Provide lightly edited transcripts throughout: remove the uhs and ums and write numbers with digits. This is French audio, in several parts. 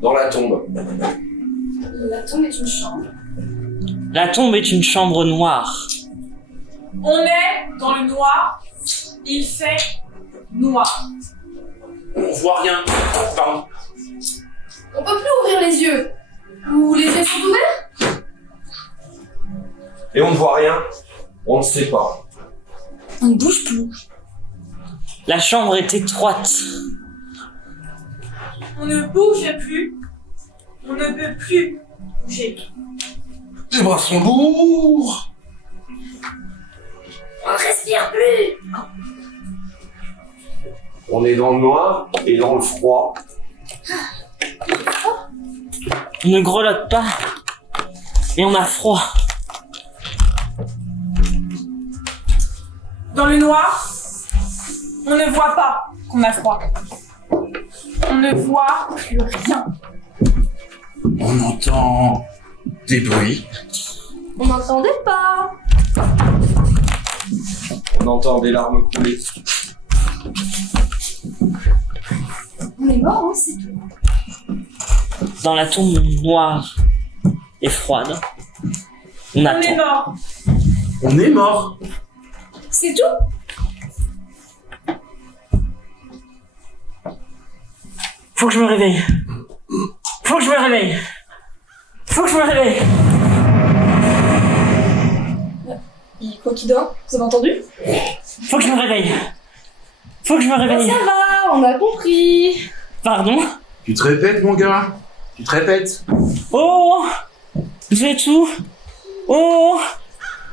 Dans la tombe. La tombe est une chambre. La tombe est une chambre noire. On est dans le noir. Il fait noir. On voit rien. Pardon. On peut plus ouvrir les yeux. Ou les yeux sont ouverts? Et on ne voit rien. On ne sait pas. On ne bouge plus. La chambre est étroite. On ne bouge plus. On ne peut plus bouger. Les bras sont lourds. On ne respire plus. On est dans le noir et dans le froid. On ne grelotte pas. Et on a froid. Dans le noir, on ne voit pas qu'on a froid. On ne voit plus rien. On entend des bruits. On n'entendait pas. On entend des larmes couler. On est mort, hein, c'est tout. Dans la tombe noire et froide, on On est attend. mort. On est mort. C'est tout. Faut que je me réveille. Faut que je me réveille. Faut que je me réveille. Il faut qu'il dort. Vous avez entendu? Faut que je me réveille. Faut que je me réveille. Ça va, on a compris. Pardon? Tu te répètes, mon gars. Tu te répètes. Oh! Vous êtes où? Oh!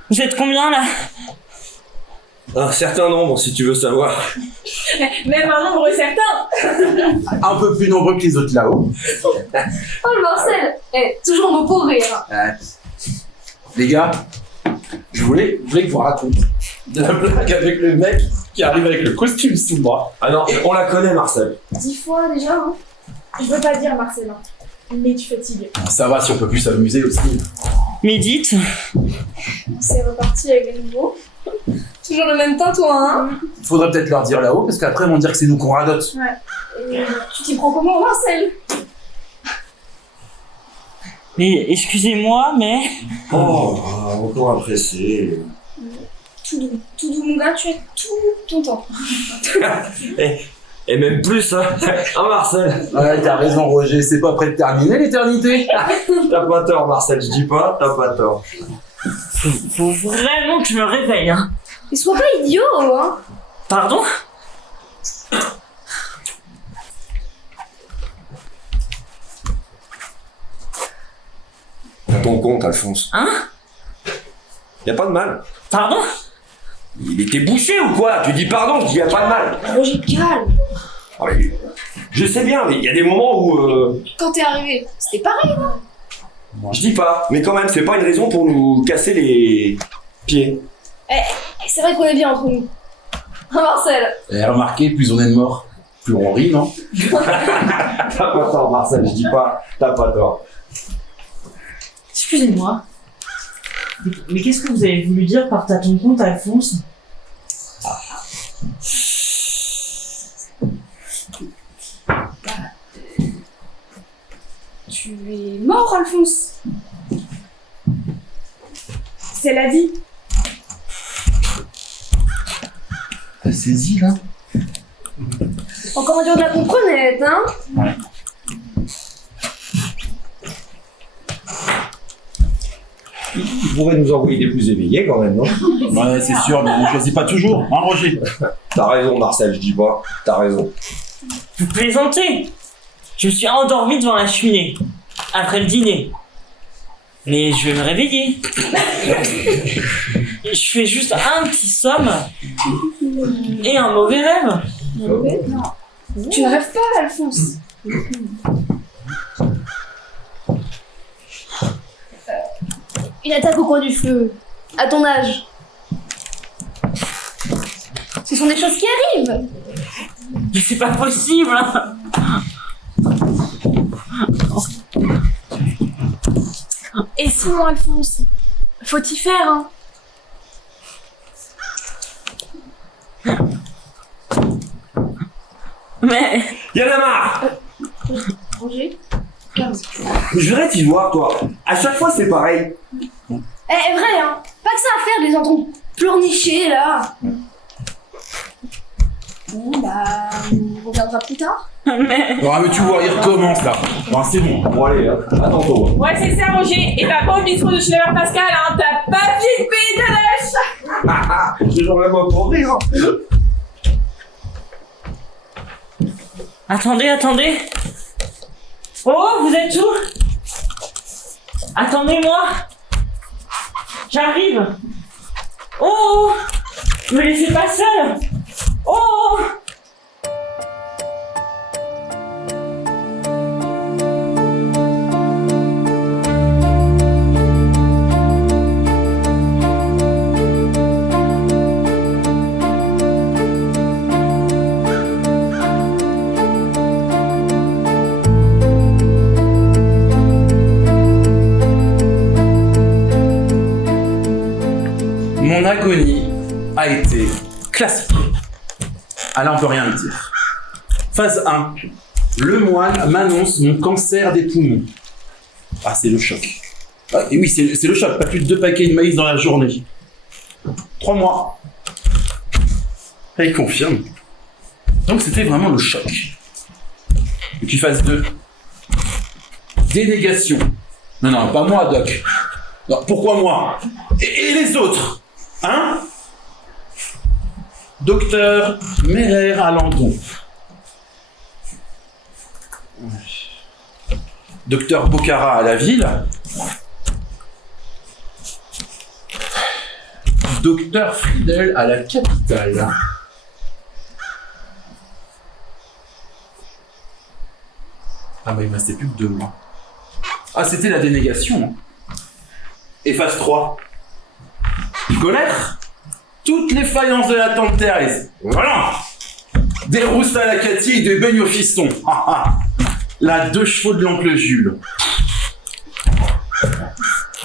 Vous êtes combien là? Un certain nombre, si tu veux savoir. Même un nombre certain. Un peu plus nombreux que les autres là-haut. Oh le Marcel. Toujours nos pour rire. Les gars, je voulais que vous raconte de la blague avec le mec qui arrive avec le costume sous le bras. Ah non, on la connaît, Marcel. 10 fois déjà, hein. Je veux pas dire Marcelin, mais tu fatigues. Ça va si on peut plus s'amuser aussi. Mais dites, C'est reparti avec les nouveaux. Toujours le même tintouin, hein. Faudrait peut-être leur dire là-haut parce qu'après ils vont dire que c'est nous qu'on radote. Et tu t'y prends comment, Marcel? mais excusez-moi, mais Oh, encore impressé. Tout doux, mon gars, tu as tout ton temps. Et même plus, hein. Hein, Marcel? Ouais, t'as raison Roger, c'est pas prêt de terminer l'éternité. T'as pas tort, Marcel, je dis pas, t'as pas tort. faut vraiment que je me réveille, hein. Et sois pas idiot, hein. Pardon? À ton compte, Alphonse. Hein? Y a pas de mal. Pardon? Il était bouché ou quoi? Tu dis pardon, je dis y a pas de mal. Roger, calme. Ah, mais je sais bien, mais il y a des moments où... Quand t'es arrivé, c'était pareil, non? Je dis pas, mais quand même, c'est pas une raison pour nous casser les pieds. C'est vrai qu'on est bien entre nous. Hein, Marcel? Et remarquez, plus on est de morts, plus on rit, non? T'as pas tort, Marcel, je dis pas, t'as pas tort. Excusez-moi. Mais qu'est-ce que vous avez voulu dire par t'as ton compte, Alphonse? Tu es mort, Alphonse. C'est la vie. T'as saisi là? Encore un dur de la comprenette, hein? Il pourrait nous envoyer des plus éveillés quand même, non? Ouais, c'est sûr, mais on choisit pas toujours, hein Roger? T'as raison, Marcel, je dis pas, t'as raison. Vous plaisantez? Je me suis endormi devant la cheminée, après le dîner. Mais je vais me réveiller. Je fais juste un petit somme et un mauvais rêve. Tu ne rêves pas, Alphonse. Une attaque au coin du feu, à ton âge. Ce sont des choses qui arrivent. Mais c'est pas possible. Et sinon, Alphonse, faut y faire, hein. Mais Y'en a marre! Roger, Je voudrais t'y voir, toi. À chaque fois, c'est pareil. Eh, vrai, hein. Pas que ça à faire, les entendre pleurnicher, là. Bon, bah, on reviendra plus tard. Mais... Ah, mais tu vois, il recommence là. Bon, c'est bon. Bon, allez, à tantôt. Ouais, c'est ça, Roger. Et t'as pas oublié trop de Schneller Pascal, hein. T'as pas flippé de lâche. J'ai genre vraiment pour rire. Attendez. Oh, vous êtes où? Attendez-moi. J'arrive. Oh, me laissez pas seule. Oh. Mon agonie a été classique. Ah là, on peut rien me dire. Phase 1. Le moine m'annonce mon cancer des poumons. Ah, c'est le choc. Ah, et oui, c'est le choc. Pas plus de 2 paquets de maïs dans la journée. 3 mois. Et il confirme. Donc c'était vraiment le choc. Et puis phase 2. Délégation. Non, pas moi, Doc. Non, pourquoi moi et les autres? Hein? Docteur Meller à Landon. Docteur Bocara à la ville. Docteur Friedel à la capitale. Ah bah il me restait plus que 2 mois. Ah, c'était la dénégation. Et phase 3. Connaître toutes les faïences de la tante Thérèse. Voilà. Des rousses à la Cathy et des beignes au fiston. La 2 chevaux de l'oncle Jules.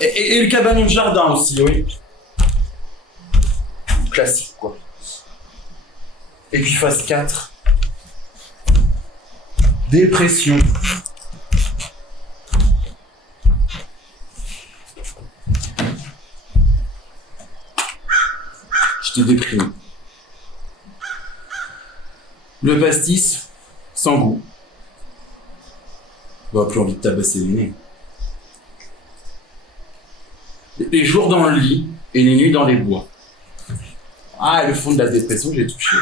Et le cabanon de jardin aussi, oui. Classique, quoi. Et puis phase 4. Dépression. J'étais déprimé. Le pastis, sans goût. Bah, plus envie de tabasser les nez. Les jours dans le lit et les nuits dans les bois. Ah, le fond de la dépression, j'ai touché.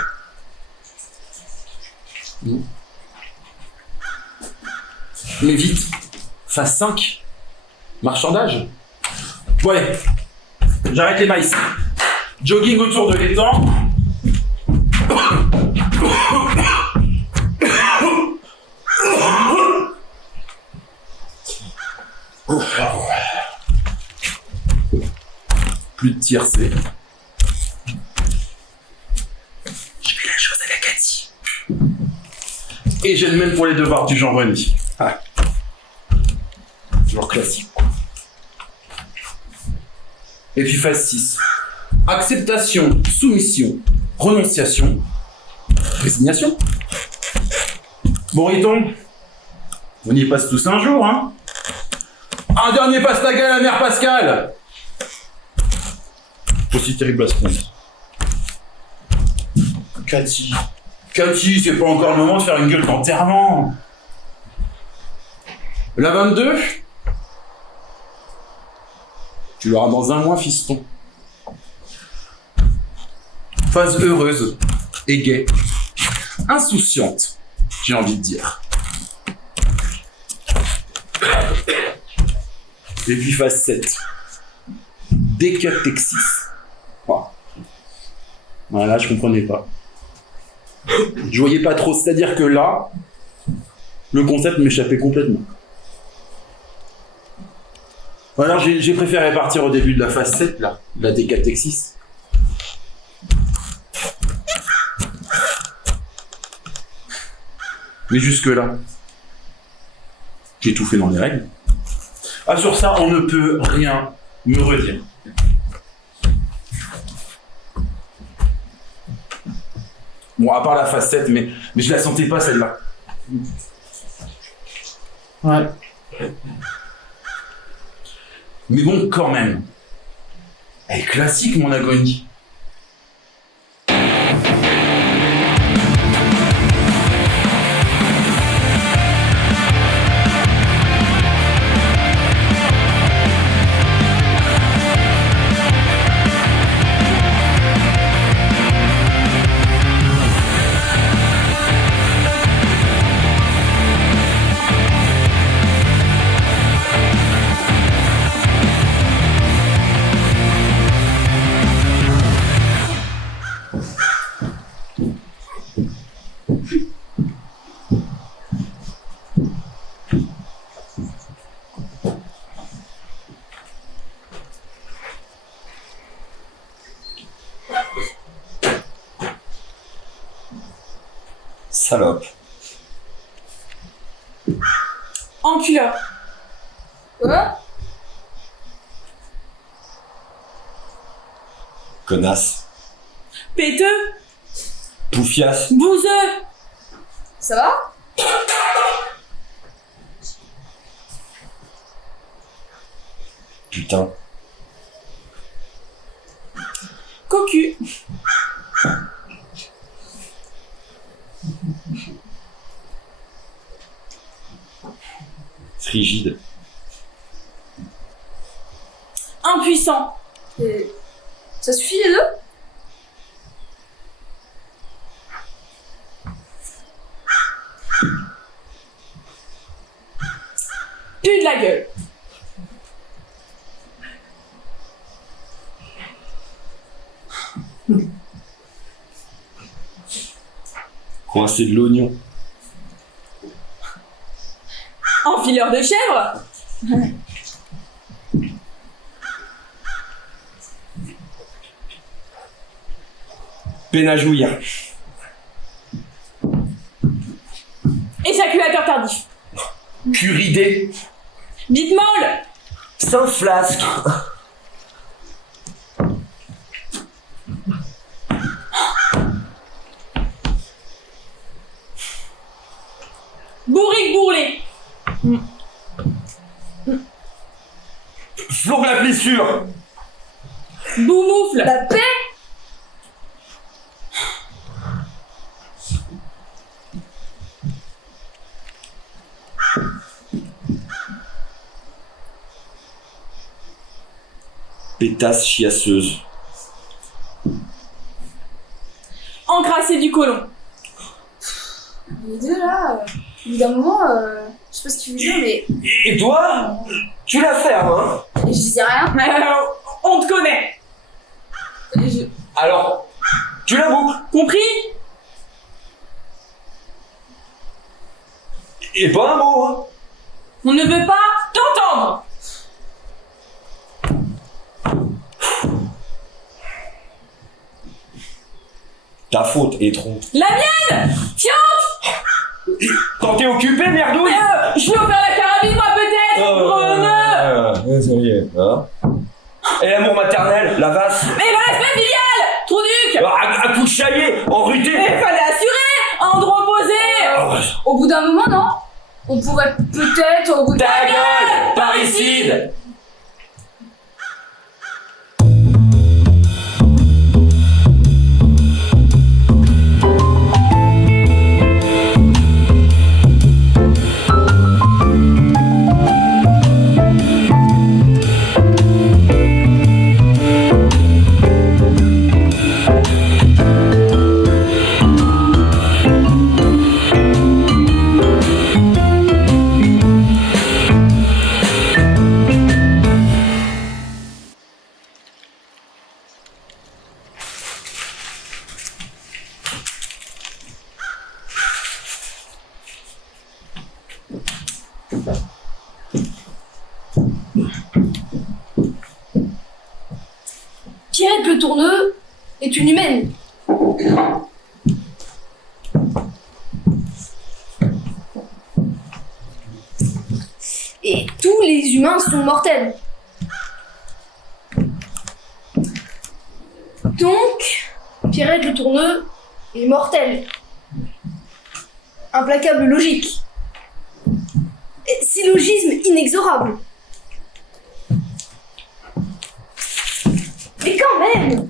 Mais vite, phase 5. Marchandage. Ouais, j'arrête les maïs. Jogging autour de l'étang. Plus de tiercé. Je mets la chose à la Cathy. Et j'ai le même pour les devoirs du Jean-René. Ah. Genre classique. Et puis phase 6. Acceptation, soumission, renonciation, résignation. Bon, Riton, on y passe tous un jour, hein. Un dernier pastaga à la mère Pascal. Aussi terrible à ce point. Cathy, c'est pas encore le moment de faire une gueule d'enterrement. La 22, tu l'auras dans un mois, fiston. Phase heureuse et gaie. Insouciante, j'ai envie de dire. Et puis phase 7. Décatexis. Voilà, je comprenais pas. Je voyais pas trop, c'est-à-dire que là, le concept m'échappait complètement. Alors j'ai préféré partir au début de la phase 7, là, de la décatexis. Mais jusque-là, j'ai tout fait dans les règles. Ah, sur ça, on ne peut rien me redire. Bon, à part la phase 7, mais je la sentais pas, celle-là. Ouais. Mais bon, quand même. Elle est classique, mon agonie. Salope. Enculeur. Quoi? Connasse. Péteux. Poufiasse. Bouseux. Ça va? Putain. Cocu. Frigide. Impuissant. Et ça suffit les deux? Pue de la gueule. Coincé de l'oignon. Enfileur de chèvre. Peine à jouir. Éjaculateur tardif. Curidé. Bite molle. Sans flasque. Bourrique bourrelé. Flongue la blessure. Boumoufle. La paix? Pétasse chiasseuse. Encrassé du côlon. Les deux là, au bout d'un moment, je sais pas ce qu'il veut dire, mais Et toi? Tu la fermes, hein? je disais rien. On te connaît. Et je- Alors, tu la boucles. Compris? Et pas un mot, hein? On ne veut pas t'entendre. Ta faute, étron. La mienne. Tiens. Quand t'es occupé, merdouille! Je lui ai offert la carabine, moi peut-être. Bruneux. Ça y est, hein? Et l'amour maternel, la vasse. Mais le respect filial. Trouduc. À coup de chaillé, enruté. Il fallait assurer. Androposé. Au bout d'un moment, non? On pourrait peut-être, au bout de... Ta gueule, parricide. Pierrette Le Tourneux est une humaine. Et tous les humains sont mortels. Donc, Pierrette Le Tourneux est mortelle. Implacable logique. Et syllogisme inexorable. Mais quand même!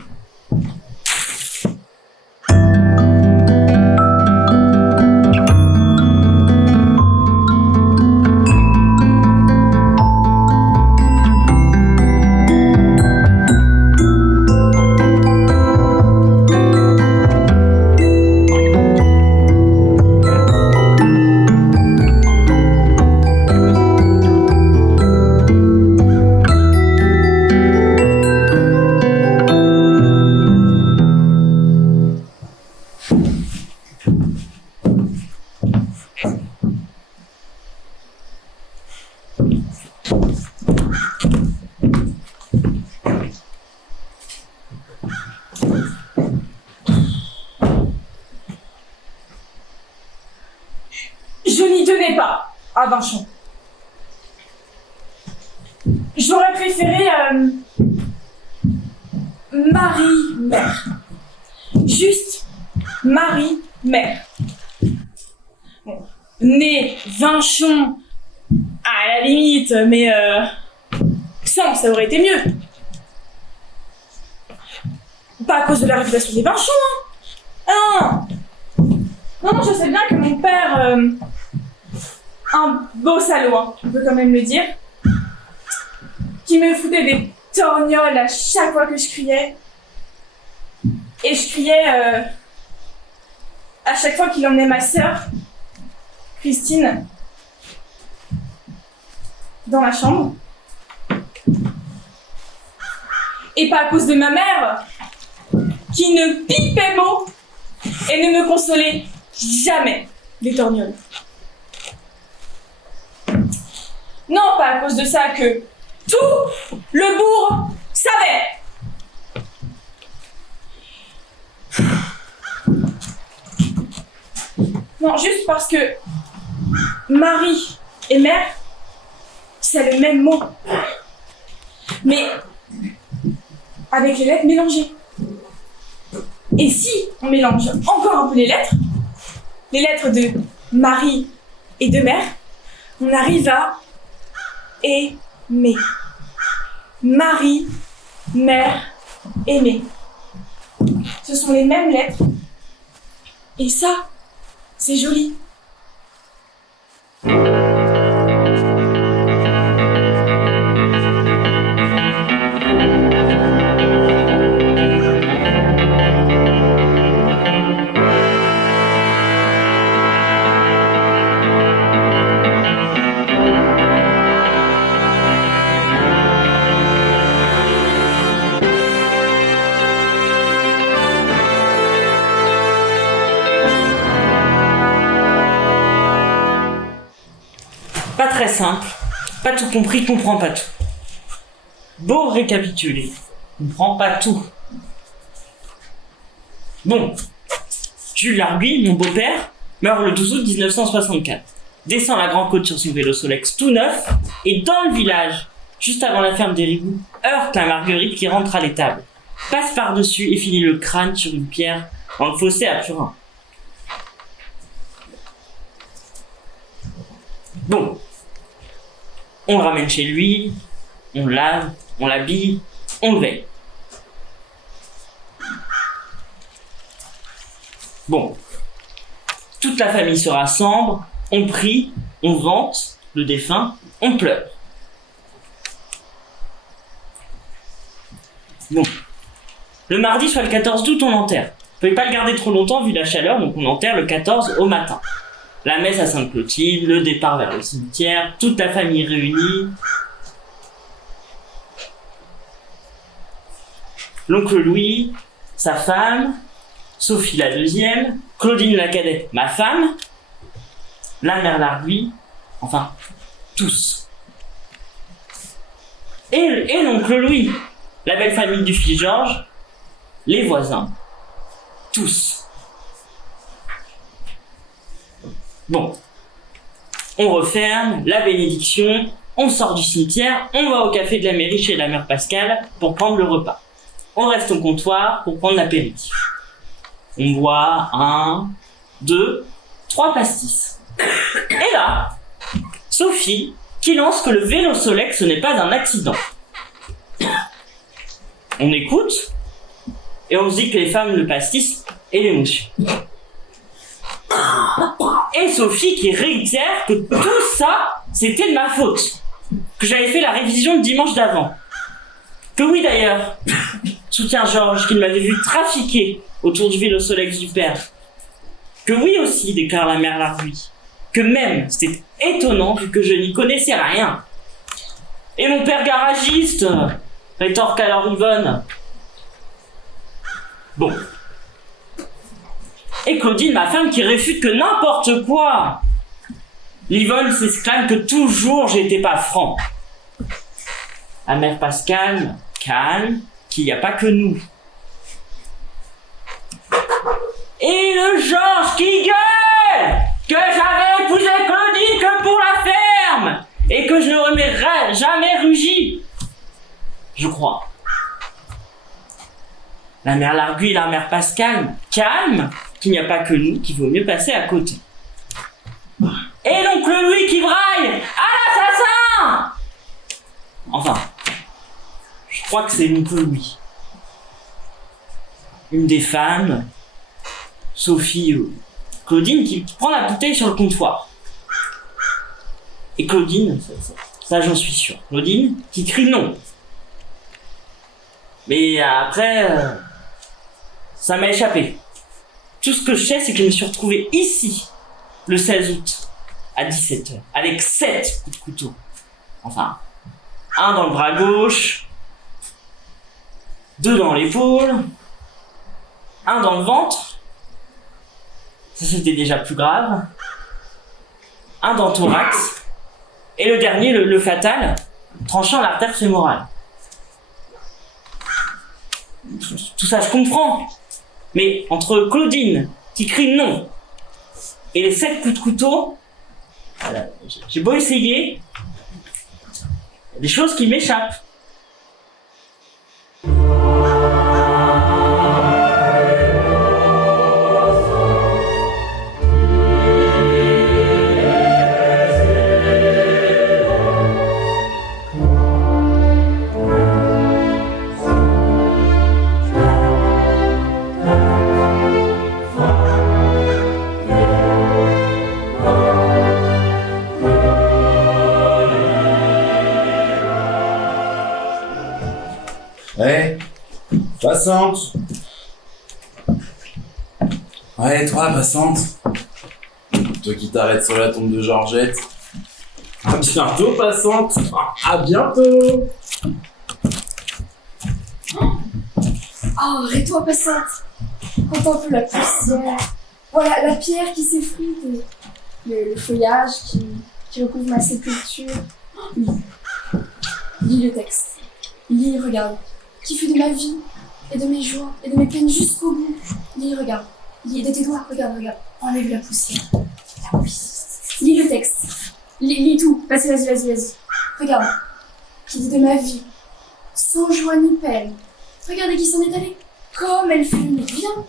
Je n'y tenais pas à Vinchon. J'aurais préféré Marie-Mère. Juste Marie-Mère. Bon. Né Vinchon, à la limite, mais ça aurait été mieux. Pas à cause de la réputation des Vinchon, hein. Non, je sais bien que mon père, un beau salaud, hein, on peut quand même le dire, qui me foutait des torgnoles à chaque fois que je criais. Et je criais à chaque fois qu'il emmenait ma sœur, Christine, dans la chambre. Et pas à cause de ma mère, qui ne pipait mot et ne me consolait jamais des torgnoles. Non, pas à cause de ça que tout le bourg savait. Non, juste parce que Marie et mère, c'est le même mot. Mais avec les lettres mélangées. Et si on mélange encore un peu les lettres de Marie et de mère, on arrive à aimer. Marie, mère, aimer. Ce sont les mêmes lettres. Et ça, c'est joli. Pas très simple, pas tout compris, comprend pas tout. Beau récapituler, comprend pas tout. Bon, Jules Larguy, mon beau-père, meurt le 12 août 1964. Descend la Grande Côte sur son vélo Solex tout neuf, et dans le village, juste avant la ferme des Rigoux, heurte la Marguerite qui rentre à l'étable, passe par-dessus et finit le crâne sur une pierre dans le fossé à Turin. Bon. On le ramène chez lui, on le lave, on l'habille, on le veille. Bon. Toute la famille se rassemble, on prie, on vante le défunt, on pleure. Bon. Le mardi, soit le 14 août, on enterre. On ne pouvait pas le garder trop longtemps vu la chaleur, donc on enterre le 14 au matin. La messe à Sainte-Clotilde, le départ vers le cimetière, toute la famille réunie. L'oncle Louis, sa femme, Sophie la deuxième, Claudine la cadette, ma femme, la mère Larguy, enfin, tous. Et l'oncle Louis, la belle famille du fils Georges, les voisins, tous. Bon, on referme, la bénédiction, on sort du cimetière, on va au café de la mairie chez la mère Pascale pour prendre le repas. On reste au comptoir pour prendre l'apéritif. On boit 1, 2, 3 pastis. Et là, Sophie, qui lance que le vélo Solex ce n'est pas un accident. On écoute, et on se dit que les femmes le pastissent et l'émotion. Et Sophie qui réitère que tout ça, c'était de ma faute. Que j'avais fait la révision le dimanche d'avant. Que oui d'ailleurs, soutient Georges, qu'il m'avait vu trafiquer autour du vélo Solex du père. Que oui aussi, déclare la mère Larguy. Que même, c'était étonnant vu que je n'y connaissais rien. Et mon père garagiste, rétorque alors Yvonne. Bon. Et Claudine, ma femme, qui réfute que n'importe quoi. Yvonne s'exclame que toujours j'étais pas franc. La mère Pascal, calme, qu'il n'y a pas que nous. Et le Georges qui gueule que j'avais épousé Claudine que pour la ferme et que je n'aurais jamais rugi. Je crois. La mère Larguy et la mère Pascal, calme, qu'il n'y a pas que nous, qu'il vaut mieux passer à côté. Et l'oncle Louis qui braille à l'assassin. Enfin, je crois que c'est l'oncle Louis. Une des femmes, Sophie ou Claudine, qui prend la bouteille sur le comptoir. Et Claudine, ça j'en suis sûr, Claudine qui crie non. Mais après, ça m'a échappé. Tout ce que je sais, c'est que je me suis retrouvé ici, le 16 août, à 17h, avec 7 coups de couteau. Enfin, un dans le bras gauche, 2 dans l'épaule, un dans le ventre, ça c'était déjà plus grave, un dans le thorax, et le dernier, le fatal, tranchant l'artère fémorale. Tout ça, je comprends. Mais entre Claudine, qui crie non, et les 7 coups de couteau, voilà, j'ai beau essayer, il y a des choses qui m'échappent. Ouais, passante. Ouais, toi, passante. Toi qui t'arrêtes sur la tombe de Georgette. À bientôt, passante. À bientôt. Oh, arrête-toi, passante. Contemple la poussière. Voilà, la pierre qui s'effrite et le feuillage qui recouvre ma sépulture. Lis le texte. Lis, regarde. Qui fut de ma vie et de mes joies et de mes peines jusqu'au bout. Lis, regarde. Lis de tes doigts, regarde. Enlève la poussière. Ah oui. Lis le texte. Lis tout. Vas-y. Regarde. Qui dit de ma vie, sans joie ni peine. Regardez qui s'en est allé. Comme elle fumait. Viens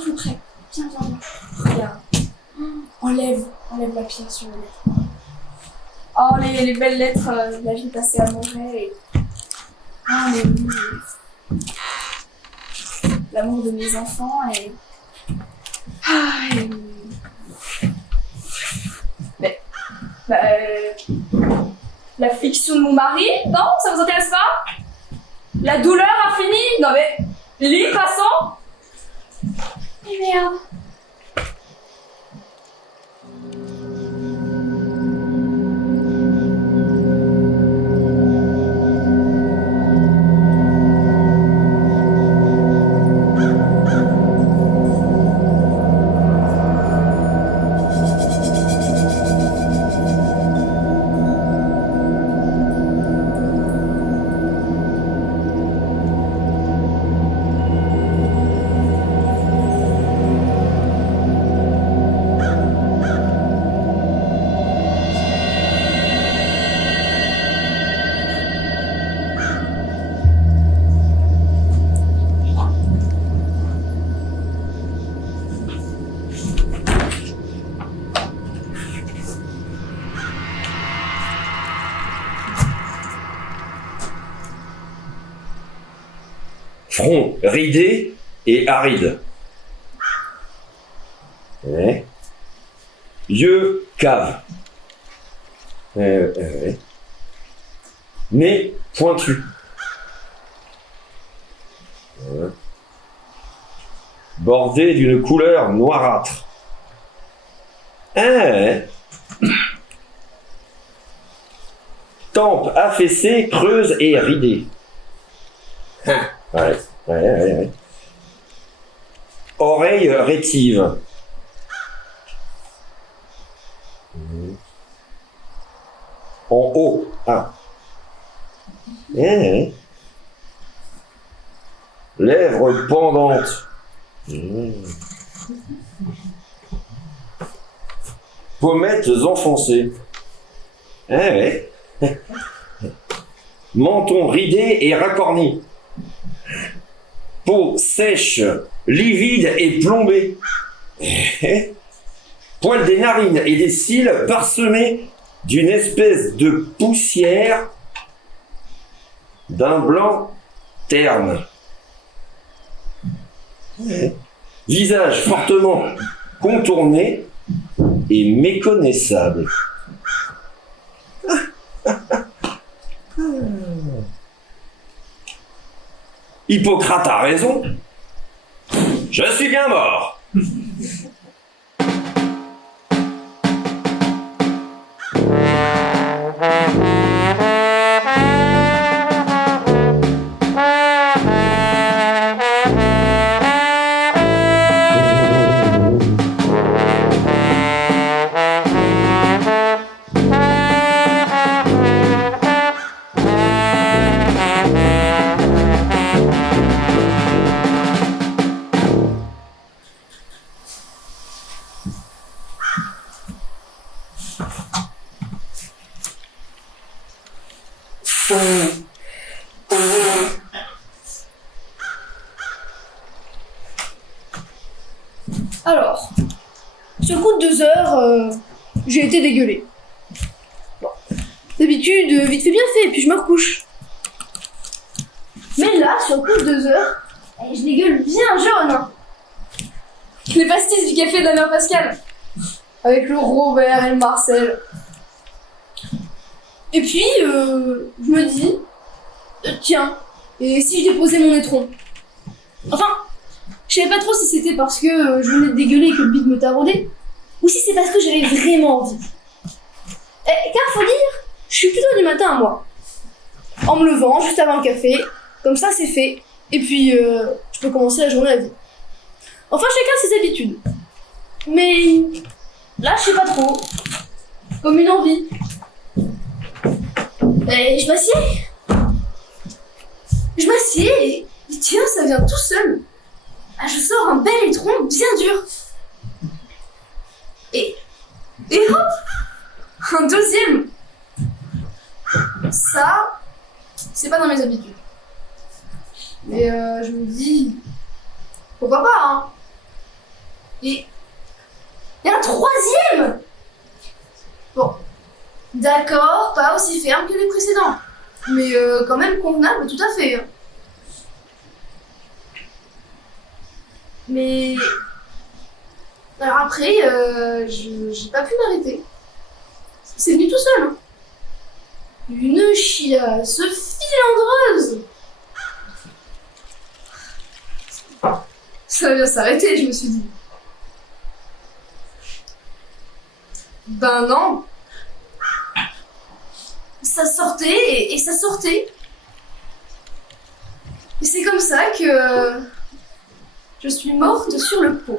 plus près. Viens. Regarde. Enlève la pierre sur le lettre. Oh, les belles lettres de la vie passée à Montréal et... Ah, mais oui. L'amour de mes enfants et... L'affliction de mon mari, non? Ça vous intéresse pas? La douleur infinie? Non mais... Lis, passant? Mais merde. Front ridé et aride. Ouais. Yeux cave. Ouais. Nez pointu. Ouais. Bordé d'une couleur noirâtre. Ouais. Tempe affaissée, creuse et ridée. Ouais. Oreille rétive. En haut. Ouais. Lèvres pendantes. Pommettes enfoncées. Ouais. Menton ridé et racorni. Peau sèche, livide et plombée. Poils des narines et des cils parsemés d'une espèce de poussière d'un blanc terne. Visage fortement contourné et méconnaissable. Hippocrate a raison. Je suis bien mort. Alors, sur le coup de 2 heures, j'ai été dégueulée. Bon. D'habitude, vite fait bien fait, puis je me recouche. Mais là, sur le coup de 2 heures, je dégueule bien jaune. Hein. Les pastis du café d'Alain Pascal. Avec le Robert et le Marcel. Et puis, je me dis, tiens, et si je déposais mon étron? Enfin, je savais pas trop si c'était parce que je venais de dégueuler et que le bide me taraudait, ou si c'est parce que j'avais vraiment envie. Car faut dire, je suis plutôt du matin, moi. En me levant, juste avant le café, comme ça c'est fait, et puis je peux commencer la journée à vivre. Enfin, chacun ses habitudes. Mais là, je sais pas trop. Comme une envie. Et je m'assieds. Je m'assieds et tiens, ça vient tout seul. Ah, je sors un bel étron bien dur. Et hop, un deuxième. Ça, c'est pas dans mes habitudes. Mais je me dis, pourquoi pas, hein. Et un troisième. Bon, d'accord, pas aussi ferme que les précédents, mais quand même convenable tout à fait. Mais alors après, j'ai pas pu m'arrêter. C'est venu tout seul. Hein. Une chiasse filandreuse. Ça va bien s'arrêter, je me suis dit. Ben non. Ça sortait et ça sortait. Et c'est comme ça que je suis morte sur le pot.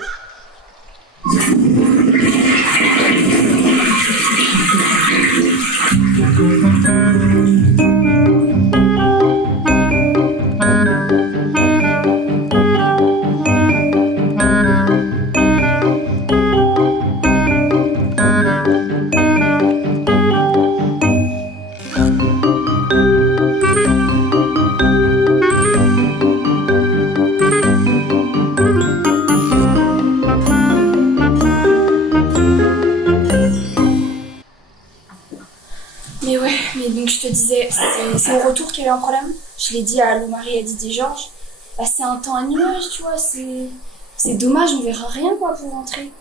Mais donc je te disais, c'est au retour qu'il y a eu un problème. Je l'ai dit à Lou-Marie et à Didier Georges. Bah, c'est un temps à nuage, tu vois, c'est dommage, on verra rien, quoi, pour rentrer.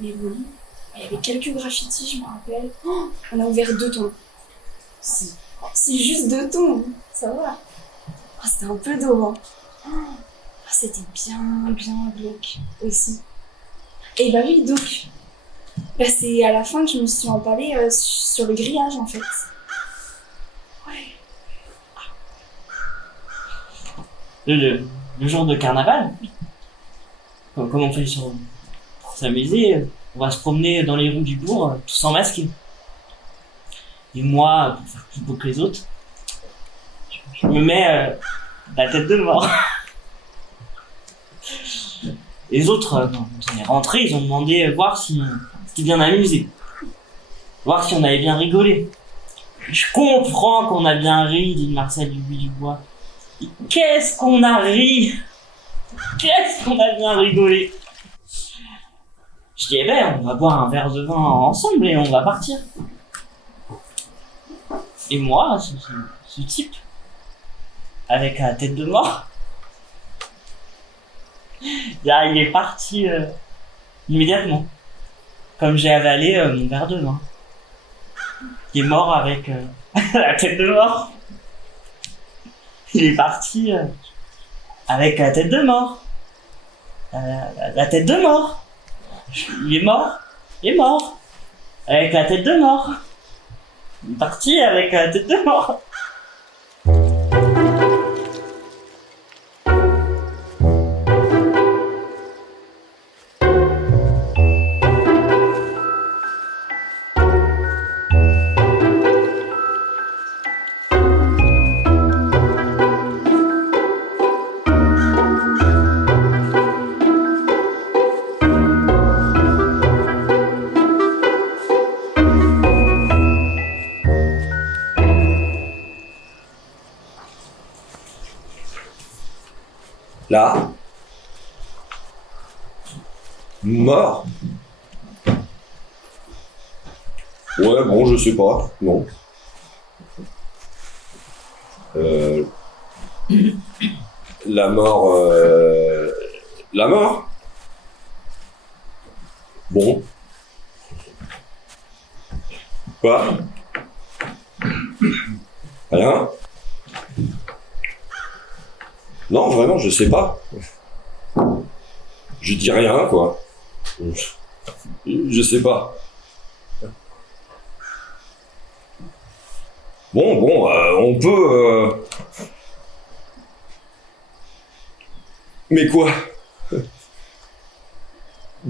Mais bon, il y avait quelques graffitis, je me rappelle. Oh, on a ouvert 2 tons. C'est juste 2 tons, hein, ça va. Ah, c'était un peu d'eau, hein. Ah, c'était bien glauque aussi. Et bah oui, donc, bah, c'est à la fin que je me suis empalée sur le grillage, en fait. Ouais. Le jour de carnaval, comme on fait pour s'amuser, on va se promener dans les rues du bourg, tous en masque. Et moi, pour faire plus beau que les autres, je me mets la tête de mort. Les autres, quand on est rentrés, ils ont demandé voir si on s'était bien amusé, voir si on avait bien rigolé. Je comprends qu'on a bien ri, dit Marcel Dubois. Qu'est-ce qu'on a ri! Qu'est-ce qu'on a bien rigolé! Je dis, eh ben, on va boire un verre de vin ensemble et on va partir. Et moi, ce type, avec la tête de mort, là, il est parti immédiatement. Comme j'ai avalé mon verre de vin. Il est mort avec la tête de mort. Il est parti avec la tête de mort. La tête de mort. Il est mort. Avec la tête de mort. Il est parti avec la tête de mort. Là. Mort. Ouais, bon, je sais pas. Non. La mort. La mort. Bon. Quoi? Rien? Non, vraiment, je sais pas. Je dis rien, quoi. Je sais pas. Bon, on peut... Mais quoi?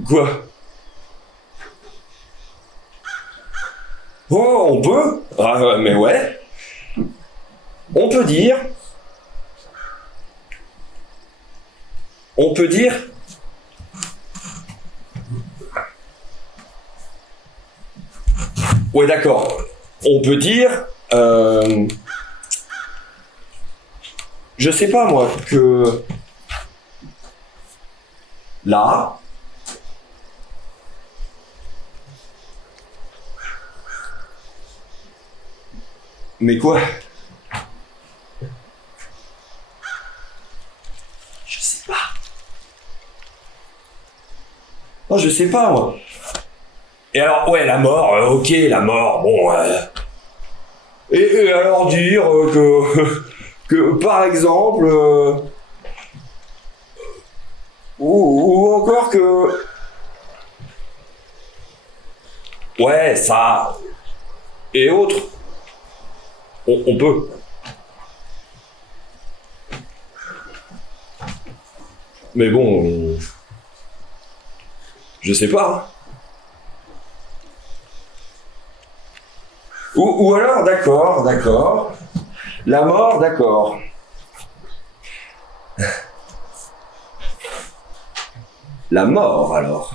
Quoi? Oh, on peut? Ah, mais ouais. On peut dire... Ouais, d'accord. On peut dire... Je sais pas, moi, que... Là... Mais quoi? Je sais pas. Non, je sais pas, moi. Et alors, ouais, la mort, ok, la mort, bon... Et alors dire que par exemple... ou encore que... Ouais, ça... Et autres. On peut. Mais bon... Je sais pas. Ou alors, d'accord. La mort, d'accord. La mort, alors.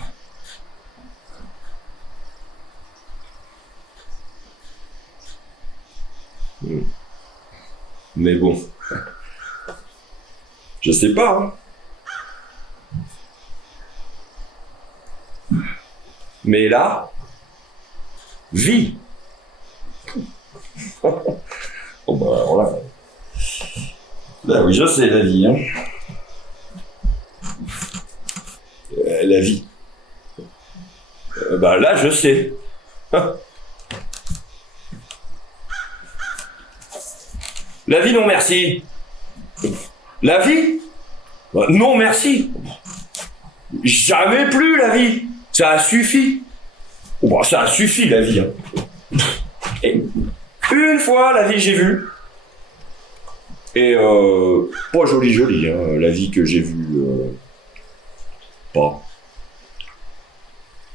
Mais bon. Je sais pas. Mais là, vie. Bon bah alors là. Bah oui, je sais la vie, hein. la vie. Bah là, je sais. La vie, non merci. La vie? Bah, non merci. Jamais plus la vie. Ça a suffi. Bon, ça a suffi la vie. Hein. Et une fois la vie j'ai vue. Et pas jolie, hein, la vie que j'ai vue. Pas.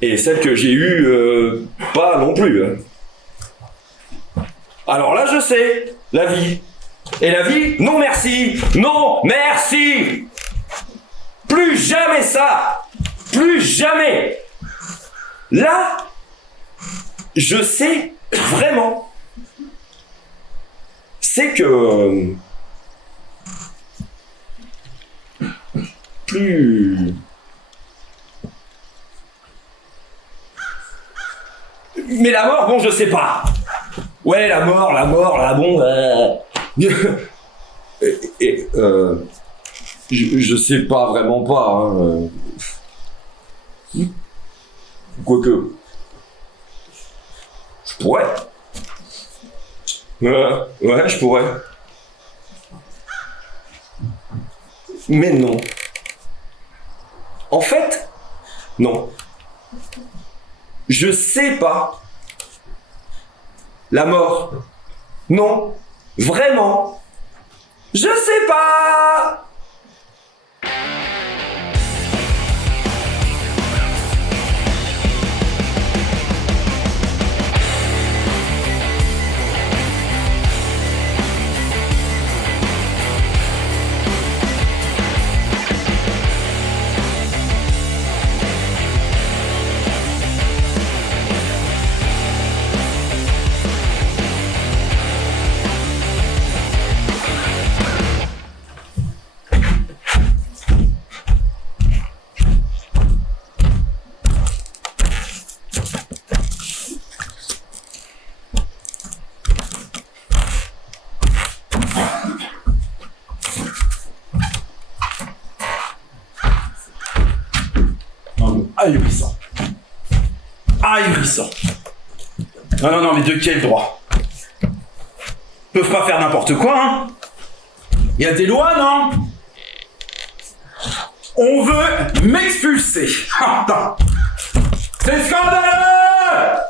Et celle que j'ai eue, pas non plus. Hein. Alors là je sais, la vie. Et la vie, non merci. Non merci. Plus jamais ça. Plus jamais. Là, je sais vraiment. C'est que plus. Mais la mort, bon, je sais pas. Ouais, la mort, là, bon. Je sais pas, vraiment pas. Hein. Quoique. Je pourrais. Ouais, je pourrais. Mais non. En fait, non. Je sais pas. La mort. Non. Vraiment. Je sais pas. Ahurissant. Ahurissant. Non, mais de quel droit? Ils peuvent pas faire n'importe quoi, hein? Il y a des lois, non? On veut m'expulser. Ah, non. C'est scandaleux!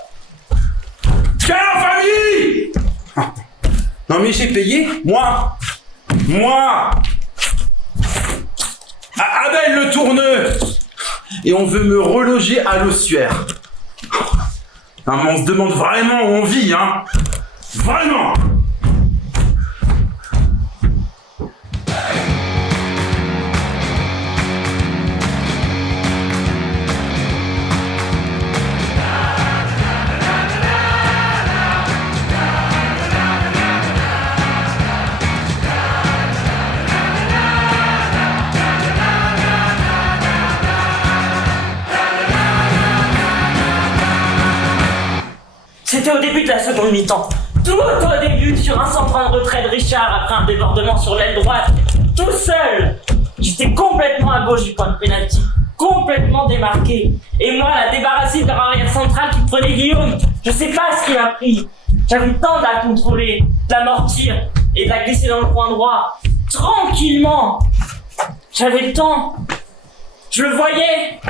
Quelle famille! Ah. Non mais j'ai payé, moi. Abel le tourneux. Et on veut me reloger à l'ossuaire. Non, mais on se demande vraiment où on vit, hein. Vraiment. C'était au début de la seconde mi-temps. Tout au début, sur un centre de retrait de Richard après un débordement sur l'aile droite. Tout seul. J'étais complètement à gauche du point de pénalty. Complètement démarqué. Et moi, la débarrassée de leur arrière centrale qui prenait Guillaume. Je sais pas ce qui m'a pris. J'avais le temps de la contrôler, de l'amortir et de la glisser dans le coin droit. Tranquillement. J'avais le temps. Je le voyais.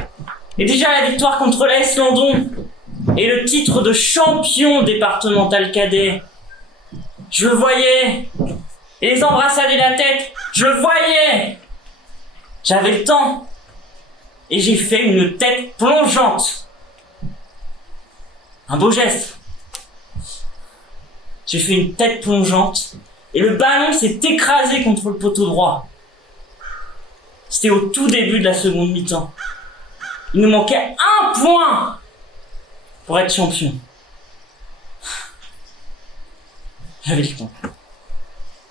Et déjà la victoire contre l'AS Landon. Et le titre de champion départemental cadet. Je le voyais. Et les embrassades et la tête. Je le voyais. J'avais le temps. Et j'ai fait une tête plongeante. Un beau geste. J'ai fait une tête plongeante. Et le ballon s'est écrasé contre le poteau droit. C'était au tout début de la seconde mi-temps. Il nous manquait un point pour être champion. J'avais le temps.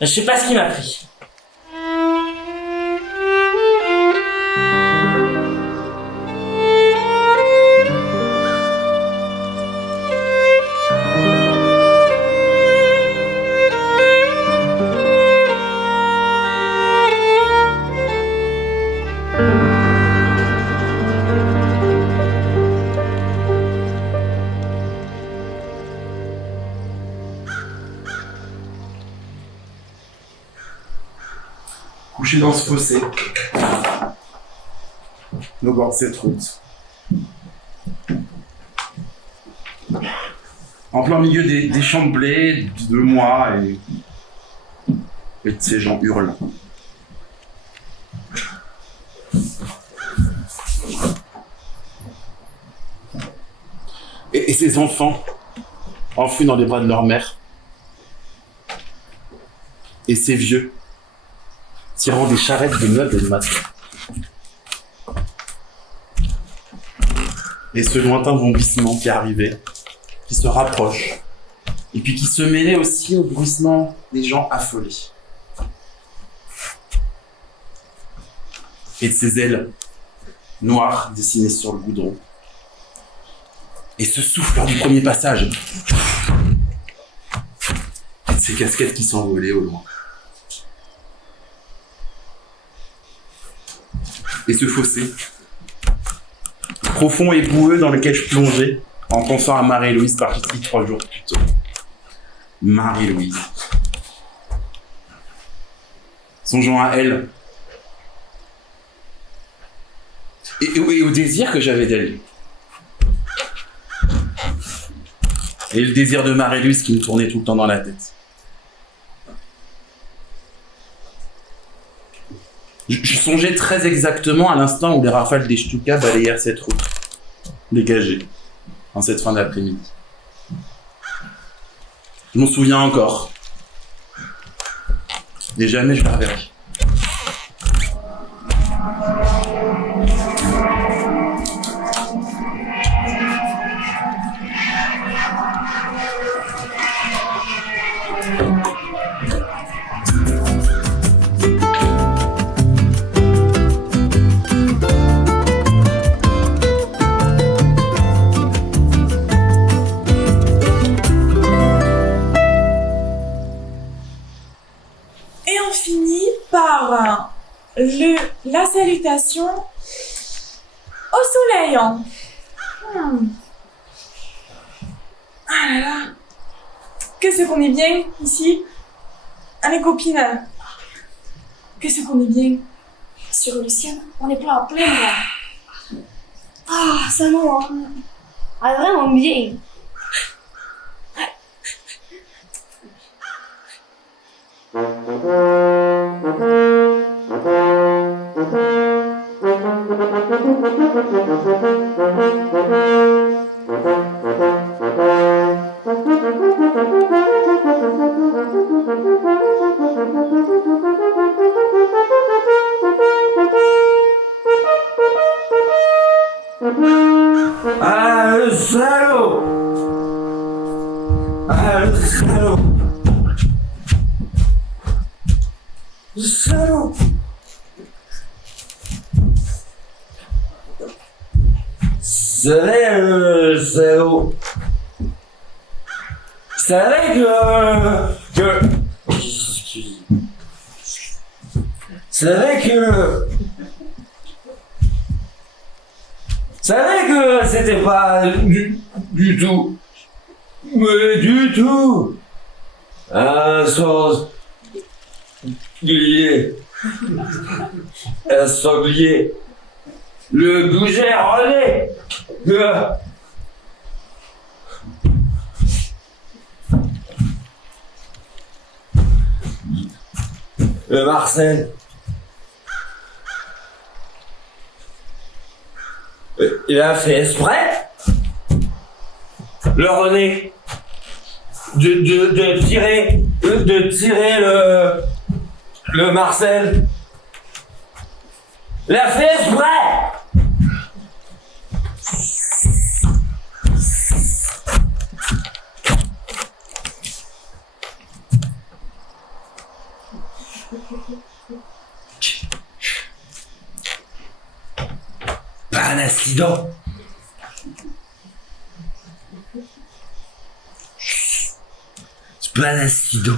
Je sais pas ce qui m'a pris. couchés dans ce fossé, au bord de cette route. En plein milieu des champs de blé, de moi et de ces gens hurlants. Et ces enfants, enfouis dans les bras de leur mère. Et ces vieux, tirant des charrettes de meubles et de matelas. Et ce lointain vomissement qui arrivait, qui se rapproche, et puis qui se mêlait aussi au bruissement des gens affolés. Et de ces ailes noires dessinées sur le goudron. Et ce souffle lors du premier passage. Et de ces casquettes qui s'envolaient au loin. Et ce fossé, profond et boueux dans lequel je plongeais en pensant à Marie-Louise partie 3 jours plus tôt. Marie-Louise. Songeant à elle. Et au désir que j'avais d'elle. Et le désir de Marie-Louise qui me tournait tout le temps dans la tête. Je songeais très exactement à l'instant où les rafales des Stuka balayèrent cette route, dégagée, en cette fin d'après-midi. Je m'en souviens encore. Et jamais je la reverrai. La salutation au soleil. Ah là là, qu'est-ce qu'on est bien ici. Les copines, qu'est-ce qu'on est bien. Sur Lucienne, on est plein à plein là. Ah, ça non, hein. Ah, vraiment bien. Ah, le salaud! Ah, le salaud! Le salaud! C'est le salaud! C'est vrai c'est vrai que c'était pas du tout, mais du tout, un sanglier, le bouger René, le Marcel. Il a fait exprès, le René, de tirer le Marcel. Il a fait exprès. Pas un accident. C'est pas un accident.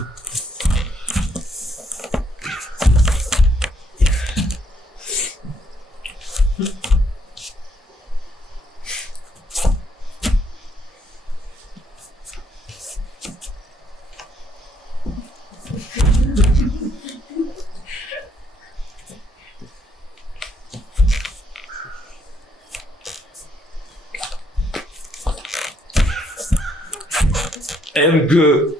aime que...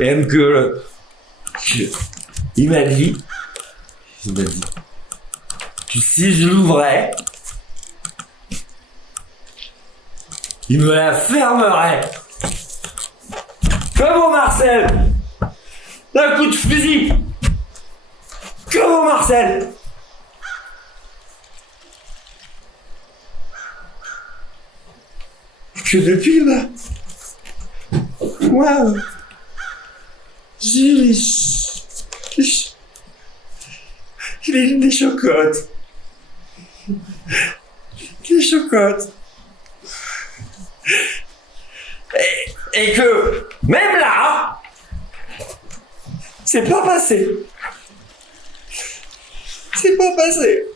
aime que... Il m'a dit que si je l'ouvrais, il me la fermerait. Comment Marcel? Un coup de fusil. Comment Marcel? Que depuis là, moi, j'ai les chocottes. Les chocottes. Et que, même là, c'est pas passé. C'est pas passé.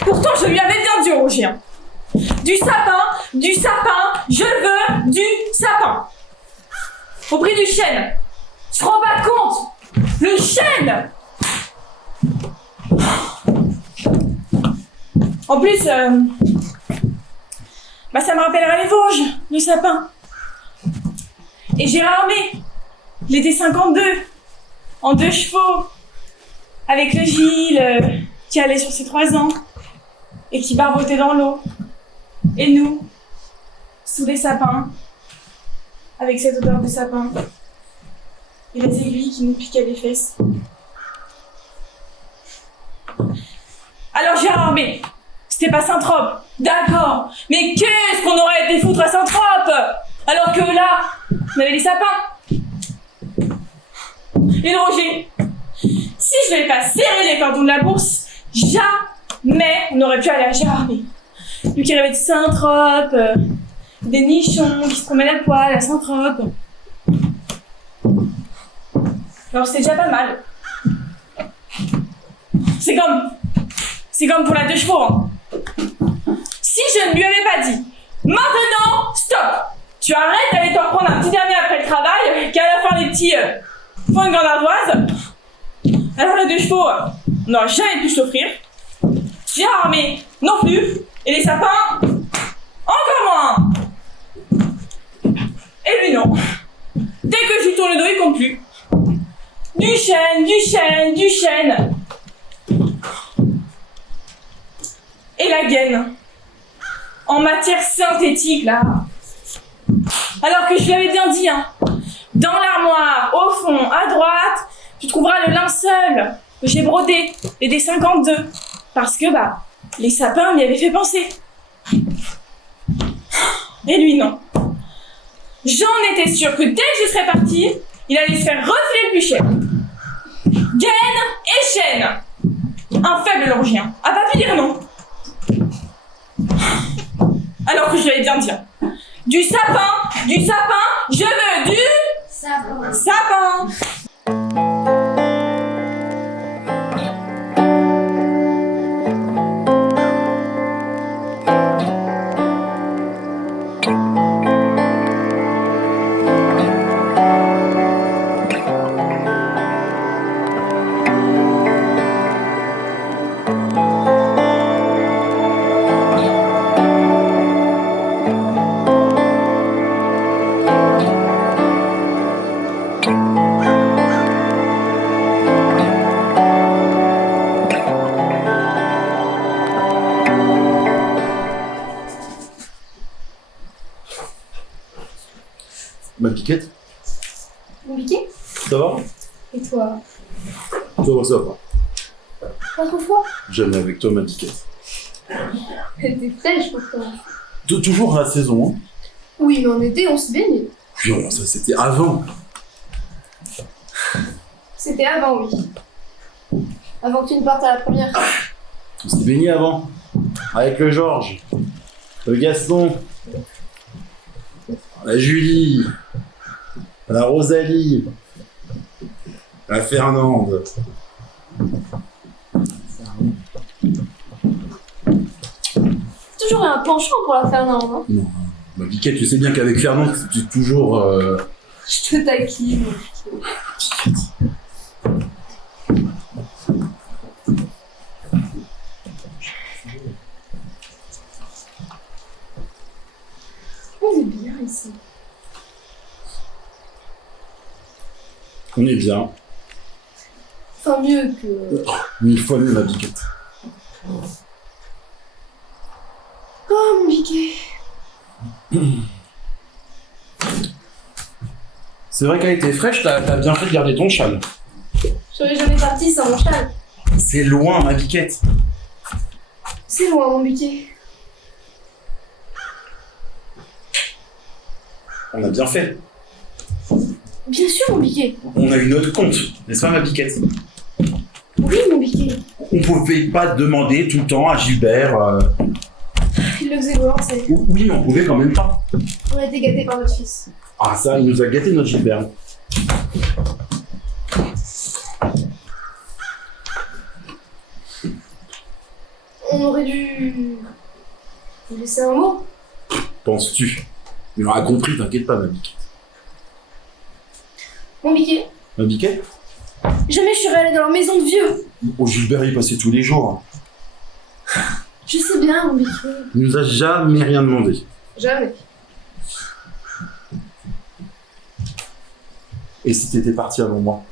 Pourtant, je lui avais bien dit au Roger. Hein. Du sapin, je veux du sapin. Au prix du chêne. Tu te rends pas compte? Le chêne! En plus, ça me rappellera les Vosges, le sapin. Et Gérard Armé, l'été 52, en 2 chevaux, avec le Gilles qui allait sur ses 3 ans et qui barbotait dans l'eau. Et nous, sous les sapins, avec cette odeur de sapin et les aiguilles qui nous piquaient les fesses. Alors Gérard Armé, c'était pas Saint-Trope, d'accord, mais qu'est-ce qu'on aurait été foutre à Saint-Trope alors que là, on avait les sapins. Et le Roger, si je n'avais pas serré les cordons de la bourse, jamais on aurait pu aller à Gérard Armé. Lui qui rêvait de Saint-Trope, des nichons qui se promènent à poil à Saint-Trope. Alors c'est déjà pas mal. C'est comme pour la 2 chevaux. Hein. Si je ne lui avais pas dit, maintenant, stop! Tu arrêtes d'aller t'en prendre un petit dernier après le travail, qu'à la fin les petits font une grande ardoise. Alors la 2 chevaux, on n'aurait jamais pu s'offrir. Gérard Armé, non plus. Et les sapins, encore moins. Et lui non. Dès que je lui tourne le dos, il compte plus. Du chêne. Et la gaine. En matière synthétique, là. Alors que je lui avais bien dit, hein. Dans l'armoire, au fond, à droite, tu trouveras le linceul que j'ai brodé, l'été 52. Parce que, les sapins m'y avaient fait penser. Et lui, non. J'en étais sûre que dès que je serais partie, il allait se faire refiler le plus cher. Gaine et chêne. Un faible longien. A pas pu dire non. Alors que je lui avais bien dit. Du sapin, je veux du... Sapin. Ma piquette, Compliqué? ça va? Et toi? Ça va. Pas trop froid? J'aime avec toi ma piquette. T'es fraîche pourtant. Toujours à la saison, hein? Oui, mais en été, on se baigne. Non, ça c'était avant. C'était avant, oui. Avant que tu ne partes à la première. On s'est baigné avant. Avec le Georges, le Gaston, la Julie, la Rosalie, la Fernande. Toujours un penchant pour la Fernande, hein. Non, ma Biquette, tu sais bien qu'avec Fernande, c'est toujours... Je te taquine. On est bien ici. On est bien. Enfin, mieux que... 1000 fois mieux, ma Biquette. Oh, mon biquet. C'est vrai qu'elle était fraîche, t'as bien fait de garder ton châle. Je serais jamais partie sans mon châle. C'est loin, ma Biquette. C'est loin, mon biquet. On a bien fait. Bien sûr, mon biquet. On a eu notre compte, n'est-ce pas, ma Biquette? Oui, mon biquet. On pouvait pas demander tout le temps à Gilbert... Il le faisait volontiers. Oui, on pouvait quand même pas. On a été gâtés par notre fils. Ah ça, il nous a gâté notre Gilbert. On aurait dû... lui laisser un mot. Penses-tu? Il aura compris, t'inquiète pas, ma Biquette. Mon biquet. Ma Biquette? Jamais je serais allée dans leur maison de vieux. Oh, Gilbert, il passait tous les jours. Je sais bien, mon biquet. Il nous a jamais rien demandé. Jamais. Et si t'étais parti avant moi?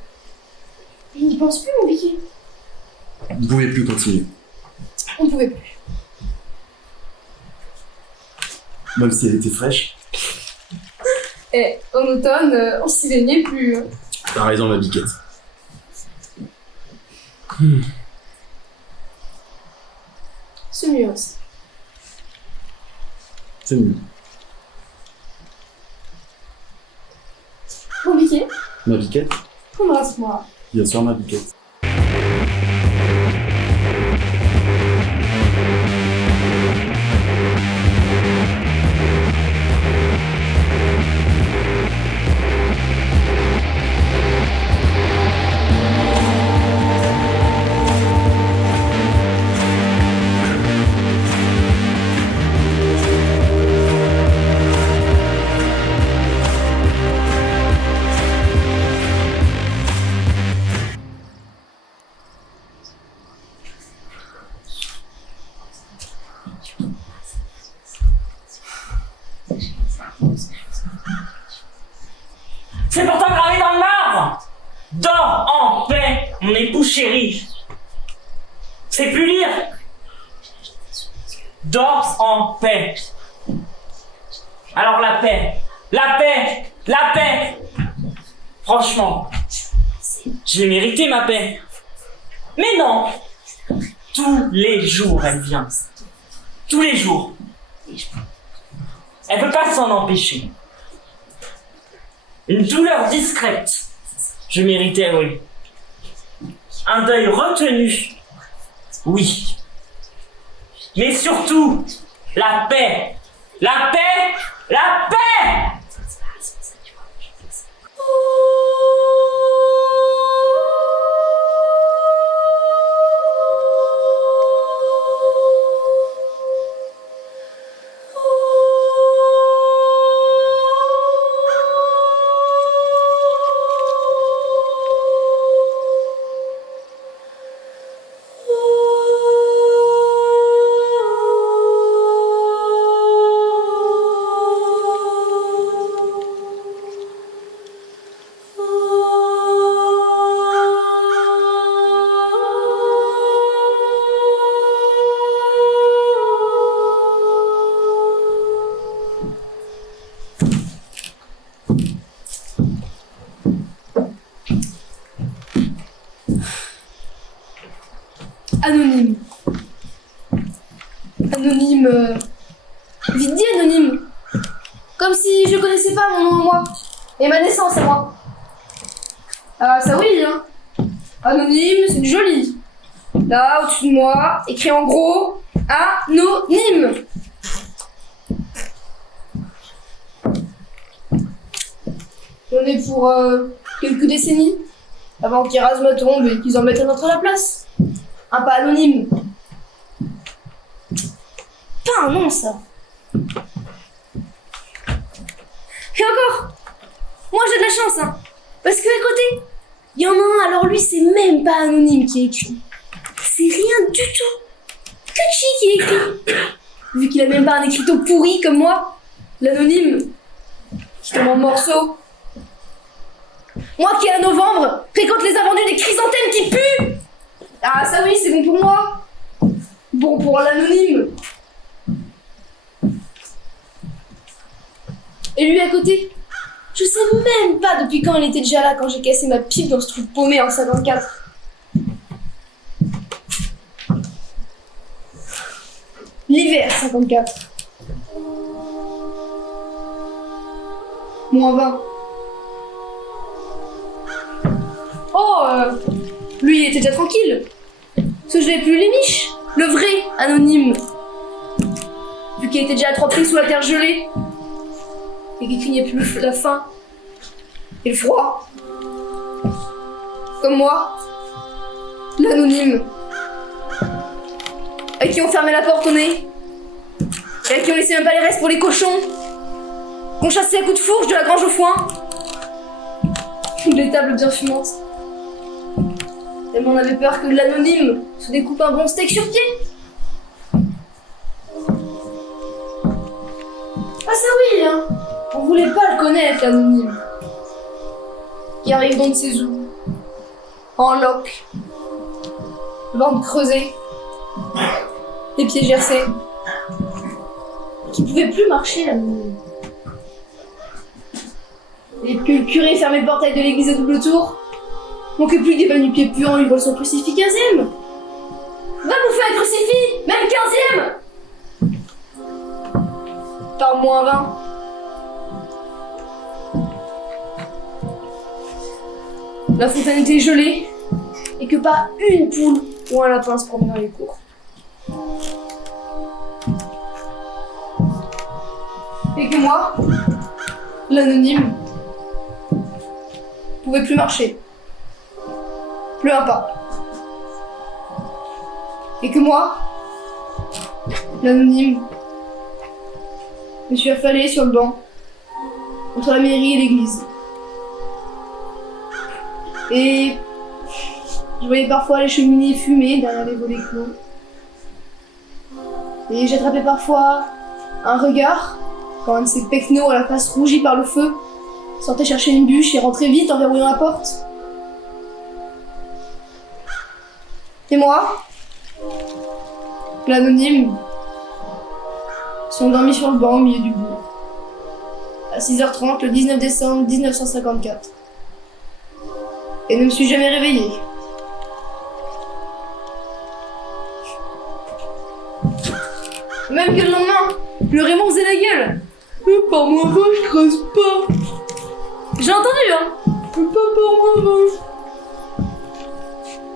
Il n'y pense plus, mon biquet. Vous ne pouvez plus continuer. On ne pouvait plus. Même si elle était fraîche. Et en automne, on s'y baignait plus. T'as raison, ma Biquette. C'est mieux aussi. C'est mieux. Mon biquet, Ma Biquette? embrasse-moi. Bien sûr, ma Biquette. C'est pourtant gravé dans le marbre. Dors en paix, mon époux chéri. C'est plus lire. Dors en paix. Alors la paix, la paix, la paix. Franchement, j'ai mérité ma paix. Mais non, tous les jours elle vient. Tous les jours. Elle peut pas s'en empêcher. Une douleur discrète. Je méritais, oui. Un deuil retenu. Oui. Mais surtout, la paix. La paix. La paix. Anonyme. Anonyme. Vite dit anonyme. Comme si je connaissais pas mon nom à moi. Et ma naissance à moi. Ah, ça oui, hein. Anonyme, c'est du joli. Là, au-dessus de moi, écrit en gros, anonyme. On est pour quelques décennies, avant qu'ils rasent ma tombe et qu'ils en mettent un autre à la place. Un pas anonyme. Pas un nom, ça. Et encore, moi j'ai de la chance, hein. Parce qu'à côté, il y en a un, alors lui, c'est même pas anonyme qui est écrit. C'est rien du tout. Touchy qui est écrit. Vu qu'il a même pas un écriteau pourri comme moi, l'anonyme, qui tombe en morceaux. Moi qui, à novembre, fréquente les invendus des chrysanthèmes qui puent. Ah, ça oui, c'est bon pour moi. Bon pour l'anonyme. Et lui à côté, je sais même pas depuis quand il était déjà là quand j'ai cassé ma pipe dans ce trou paumé en 54. L'hiver 54. -20. Oh, lui il était déjà tranquille. Parce que je n'avais plus les miches. Le vrai anonyme. Vu qu'il était déjà à 3 pieds sous la terre gelée. Et qu'il craignait plus la faim. Et le froid. Comme moi. L'anonyme. À qui on fermait la porte au nez. Et à qui on laissait même pas les restes pour les cochons. Qu'on chassait à coups de fourche de la grange au foin. Les tables bien fumantes. Tellement on avait peur que l'anonyme se découpe un bon steak sur pied. Ah ça oui, hein. On voulait pas le connaître, l'anonyme. Qui arrive donc de ses eaux. En loques. Ventre creusé. Les pieds gercés. Qui pouvait plus marcher, l'anonyme. Et que le curé fermait le portail de l'église à double tour. Manquait plus que des balles-pieds puants, il vole son crucifix 15e. Va bouffer un crucifix, même 15e. Par -20. La fontaine était gelée, et que pas une poule ou un lapin se promenait dans les cours. Et que moi, l'anonyme, pouvais plus marcher. Plus un pas. Et que moi, l'anonyme, me suis affalé sur le banc, entre la mairie et l'église. Et je voyais parfois les cheminées fumer derrière les volets clos. Et j'attrapais parfois un regard quand un de ces pecnos à la face rougie par le feu sortait chercher une bûche et rentrait vite en verrouillant la porte. Et moi, l'anonyme, suis endormi sur le banc au milieu du bourg. À 6h30 le 19 décembre 1954. Et ne me suis jamais réveillée. Même que le lendemain, le Raymond faisait la gueule. Par -20, je creuse pas. J'ai entendu, hein. Pas par -20.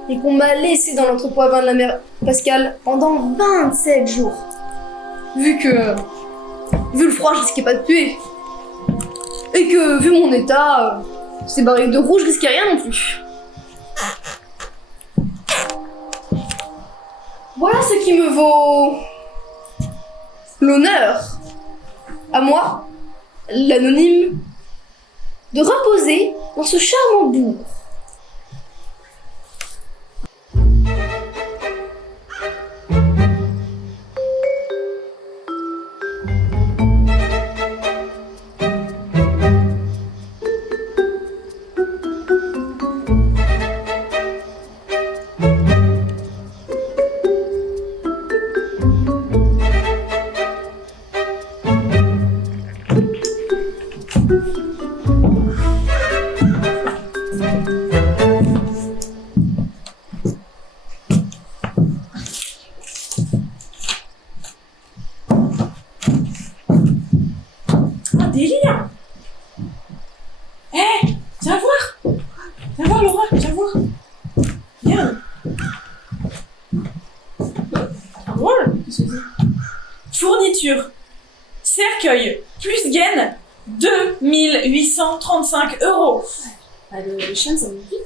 Et qu'on m'a laissé dans l'entrepôt à vin de la mère Pascal pendant 27 jours. Vu le froid, je risquais pas de puer. Et que, vu mon état, ces barriques de rouge risquaient rien non plus. Voilà ce qui me vaut l'honneur, à moi, l'anonyme, de reposer dans ce charmant bourg. Délire. Hé, viens voir Laura, viens voir. Fourniture. Cercueil plus gaine, 2835 €. Bah, le chien, ça me dit.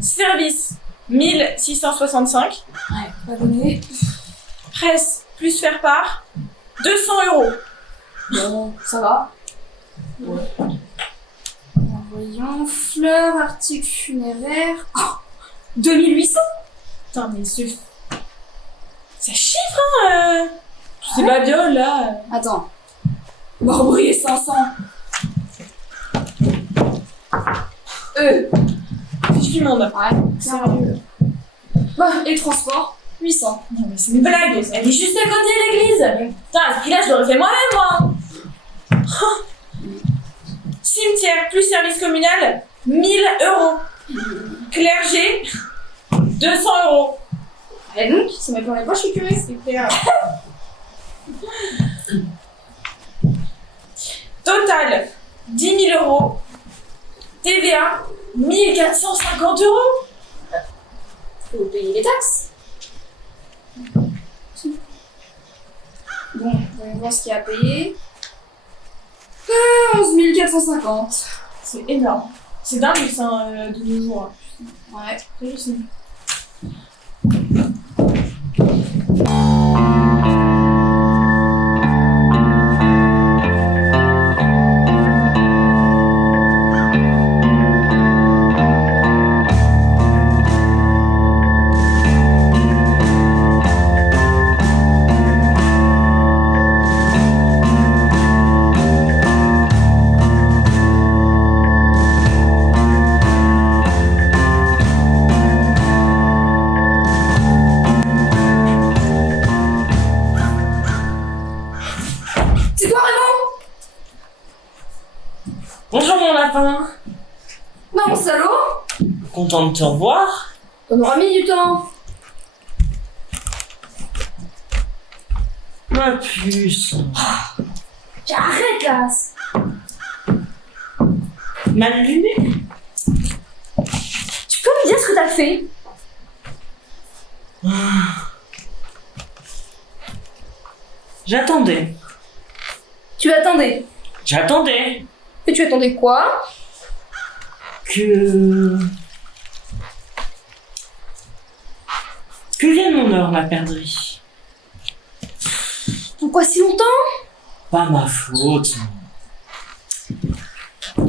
Service, 1665. Ouais, pas donné. Presse plus faire part, 200 €. Bon, ça va. Ouais. Alors, voyons, fleurs, articles funéraires. Oh, 2800. Putain, mais ça chiffre, hein ces babioles, là. Attends. Marbrier 500. Fiche du monde. Ouais, sérieux. Bah, et transport, 800. Non, mais c'est une blague. Elle est juste à côté de l'église. Putain, à ce prix-là, je l'aurais fait moi-même, moi. Cimetière plus service communal, 1000 €. Clergé, 200 €. Et donc, ça met plein les poches, je suis curieuse. C'est clair. Total, 10 000 €. TVA, 1450 €. Faut payer les taxes. Bon, on va voir ce qu'il y a à payer. 11 450. C'est énorme. C'est dingue, ça, de nos jours. Ouais. C'est hallucinant. C'est toi, Raymond? Bonjour mon lapin. Non, mon salaud. Content de te revoir. On aura mis du temps. Ma puce. Arrête là. Mal luné. Tu peux me dire ce que t'as fait? J'attendais. Tu attendais. J'attendais Et tu attendais quoi? que vienne mon heure, ma perdrix. Pourquoi si longtemps? Pas ma faute. Où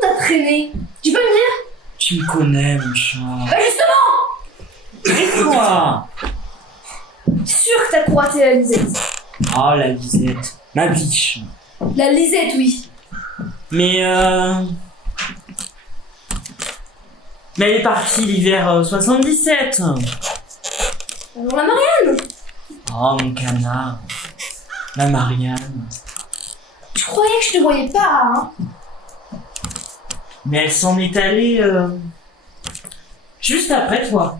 t'as traîné? Tu peux me dire? Tu me connais, mon chat. Bah justement! Et quoi? Sûr que t'as croisé la Lisette. Oh, la Lisette. Ma biche. La Lisette, oui. Mais elle est partie l'hiver 77. Alors la Marianne? Oh, mon canard. La Marianne. Je croyais que je te voyais pas, hein. Mais elle s'en est allée juste après toi.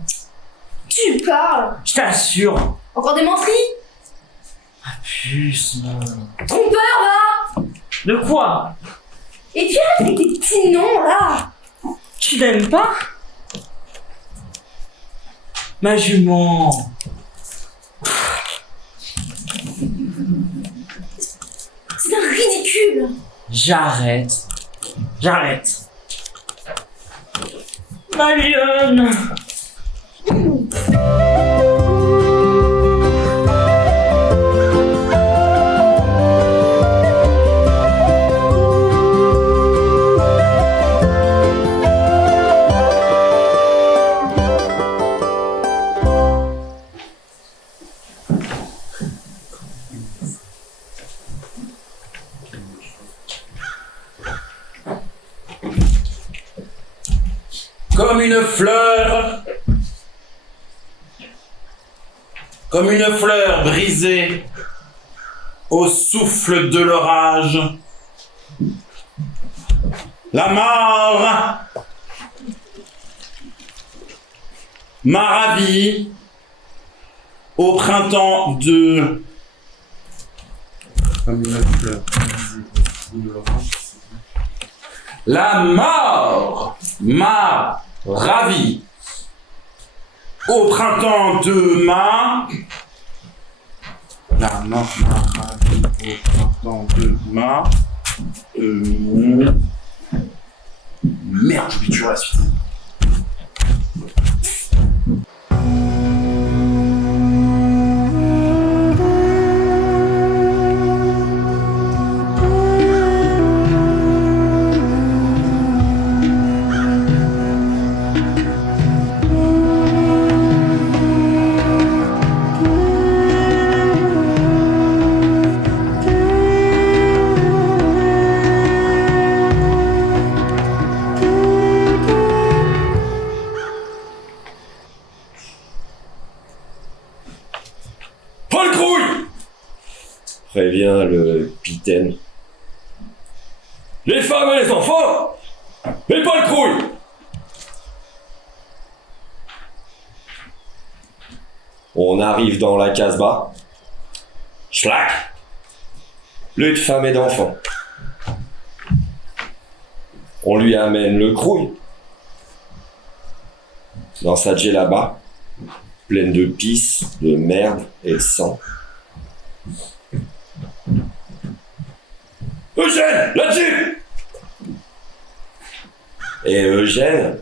Tu parles. Je t'assure. Encore des menteries? Ah, puce. Trompeur, va. De quoi? Et puis arrête avec tes petits noms, là. Tu l'aimes pas? Ma jument. C'est un ridicule. J'arrête. Ma lionne. Comme une fleur brisée au souffle de l'orage. La mort m'a ravi au printemps de... Comme une fleur brisée au souffle de l'orage. La mort m'a ravi Au printemps de ma... Au printemps de ma... Merde, j'oublie toujours la suite. Paul Crouille prévient le Pitaine. Les femmes et les enfants, mais pas le Crouille. On arrive dans la Casbah. Schlack. Lutte femmes et d'enfants. On lui amène le Crouille. Dans sa djellaba, pleine de pisse, de merde et de sang. Eugène, la Jeep! Et Eugène,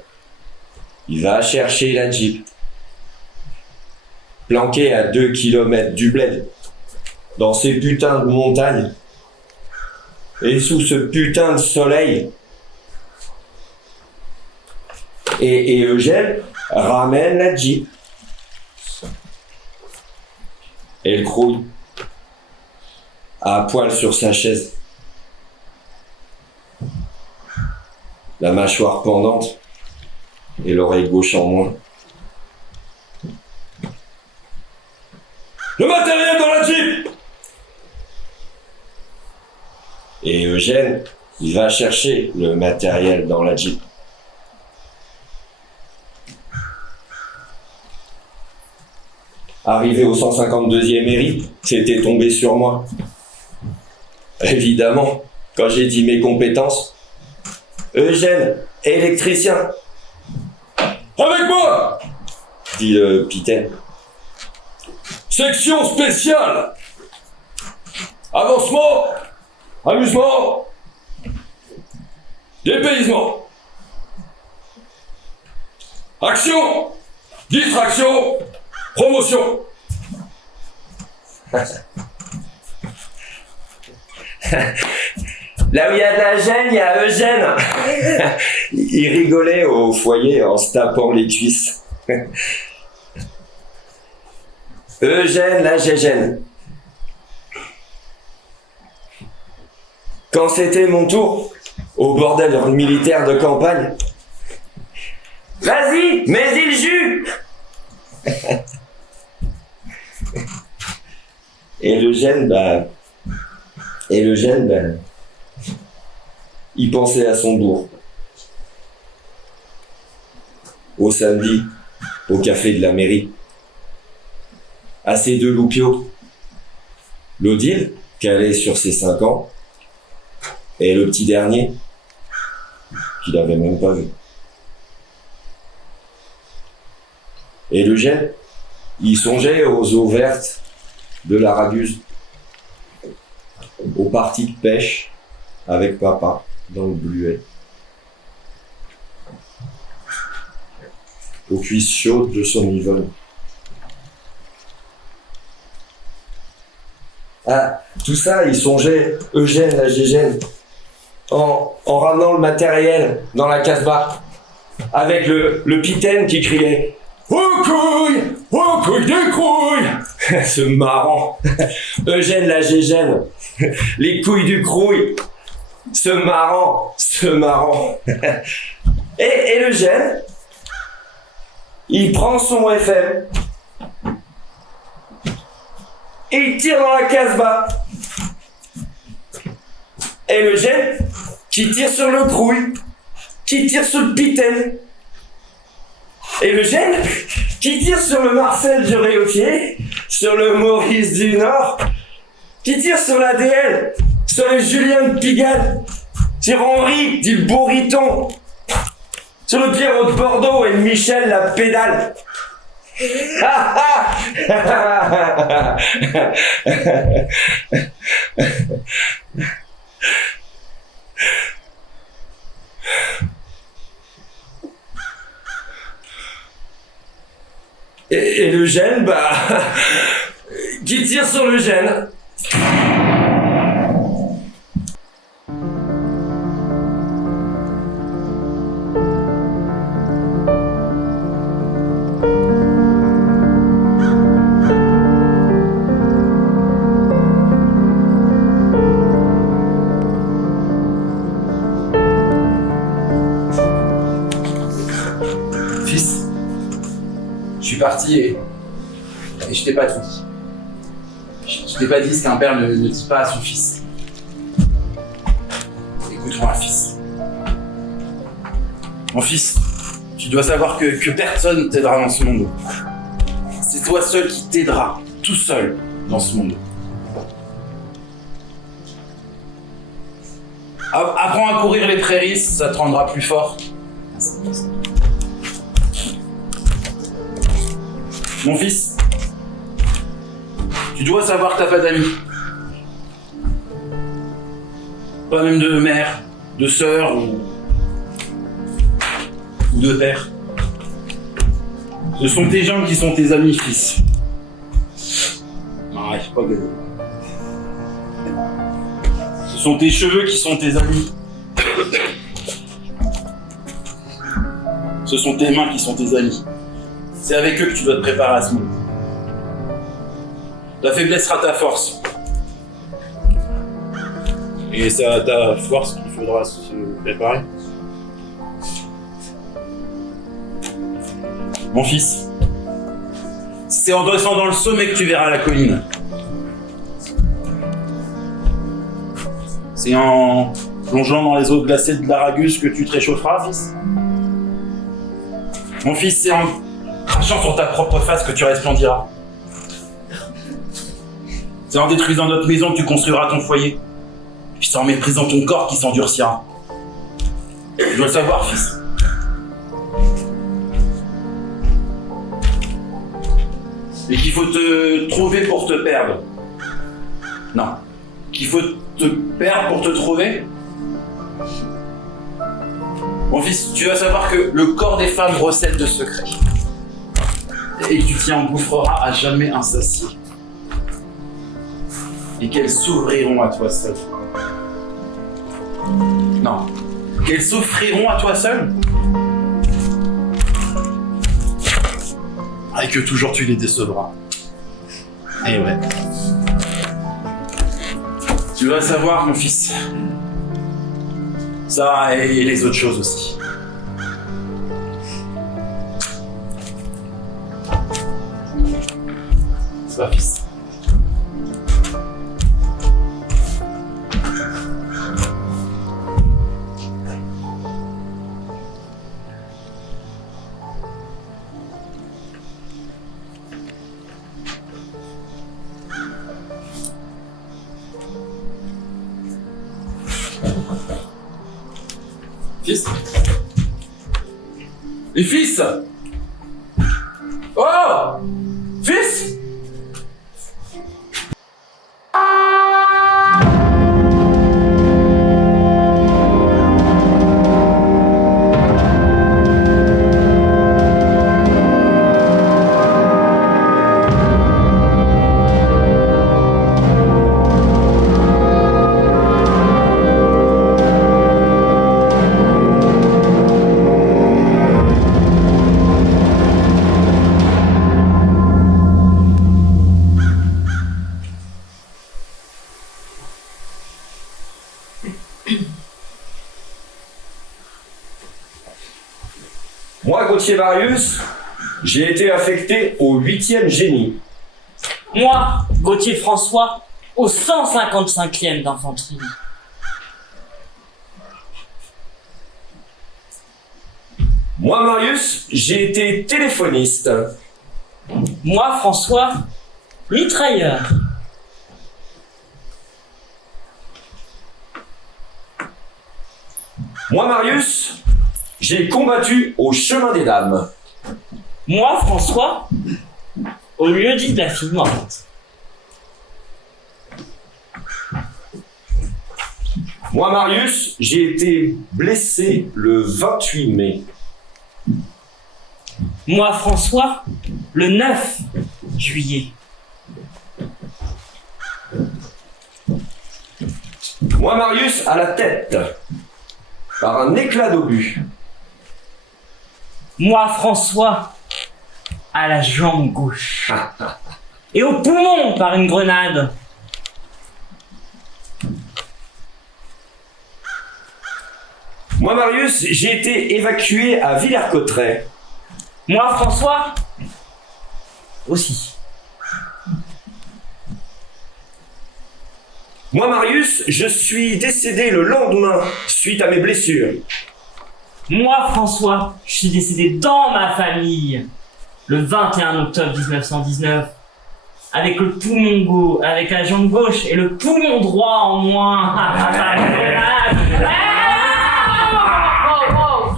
il va chercher la Jeep. Planqué à 2 kilomètres du bled, dans ces putains de montagnes, et sous ce putain de soleil. Et Eugène ramène la Jeep. Et le Crouille, à poil sur sa chaise, la mâchoire pendante et l'oreille gauche en moins. Le matériel dans la Jeep! Et Eugène, il va chercher le matériel dans la Jeep. Arrivé au 152e mairie, c'était tombé sur moi. Évidemment, quand j'ai dit mes compétences, Eugène, électricien. Avec moi, dit le Pitaine. Section spéciale. Avancement, amusement, dépaysement. Action, distraction, promotion. Là où il y a de la gêne, il y a Eugène. Il rigolait au foyer en se tapant les cuisses. Eugène, la gégène. Quand c'était mon tour, au bordel militaire de campagne, vas-y, mets-y le jus. Et Eugène, il pensait à son bourg. Au samedi, au café de la mairie. À ses 2 loupiaux. L'Odile, calé sur ses 5 ans, et le petit dernier, qu'il avait même pas vu. Et Eugène, il songeait aux eaux vertes de la Raguse, aux parties de pêche avec papa dans le bluet, aux cuisses chaudes de son Yvonne. Ah, tout ça, il songeait Eugène, la gégène, en ramenant le matériel dans la Casbah, avec le Pitaine qui criait « Aux couilles des couilles !» Ce marrant. Eugène, la gégène, les couilles du Crouille. Ce marrant. Et Eugène, il prend son FM, et il tire dans la Casbah. Et Eugène, qui tire sur le Crouille, qui tire sur le Pitaine. Et Eugène, qui tire sur le Marcel du Réautier, sur le Maurice du Nord, qui tire sur la DL, sur le Julien de Pigalle, sur Henri du Bourriton, sur le Pierrot de Bordeaux et le Michel la pédale. Et le gène, bah... qui tire sur le gène. Fils, je suis parti et je t'ai pas tout dit. Je t'ai pas dit ce qu'un père ne dit pas à son fils. Écoute-moi, fils. Mon fils, tu dois savoir que personne t'aidera dans ce monde. C'est toi seul qui t'aideras, tout seul, dans ce monde. Apprends à courir les prairies, ça te rendra plus fort. Mon fils, tu dois savoir que t'as pas d'amis. Pas même de mère, de sœur ou de père. Ce sont tes jambes qui sont tes amis, fils. Non, c'est pas gueule. Ce sont tes cheveux qui sont tes amis. Ce sont tes mains qui sont tes amis. C'est avec eux que tu dois te préparer à ce monde. Ta faiblesse sera ta force. Et c'est à ta force qu'il faudra se préparer. Mon fils, c'est en descendant le sommet que tu verras la colline. C'est en plongeant dans les eaux glacées de l'Aragus que tu te réchaufferas, fils. Mon fils, c'est en crachant sur ta propre face que tu resplendiras. C'est en détruisant notre maison que tu construiras ton foyer. Puis c'est en méprisant ton corps qui s'endurcira. Tu dois le savoir, fils. Et qu'il faut te trouver pour te perdre. Non. Qu'il faut te perdre pour te trouver. Mon fils, tu vas savoir que le corps des femmes recèle de secrets. Et que tu t'y engouffreras à jamais insatié. Et qu'elles s'ouvriront à toi seul. Non. Qu'elles s'offriront à toi seul. Et que toujours tu les décevras. Et ouais. Tu vas savoir, mon fils. Ça et les autres choses aussi. C'est pas, fils. Fils. Et fils. Oh. Fils. Moi, Gauthier Marius, j'ai été affecté au 8e génie. Moi, Gauthier François, au 155e d'infanterie. Moi, Marius, j'ai été téléphoniste. Moi, François, mitrailleur. Moi, Marius, j'ai combattu au chemin des dames. Moi, François, au lieu-dit de la fille morte. Moi, Marius, j'ai été blessé le 28 mai. Moi, François, le 9 juillet. Moi, Marius, à la tête, par un éclat d'obus. Moi, François, à la jambe gauche. Et au poumon par une grenade. Moi, Marius, j'ai été évacué à Villers-Cotterêts. Moi, François, aussi. Moi, Marius, je suis décédé le lendemain suite à mes blessures. Moi, François, je suis décédé dans ma famille le 21 octobre 1919 avec le poumon gauche, avec la jambe gauche et le poumon droit en moins.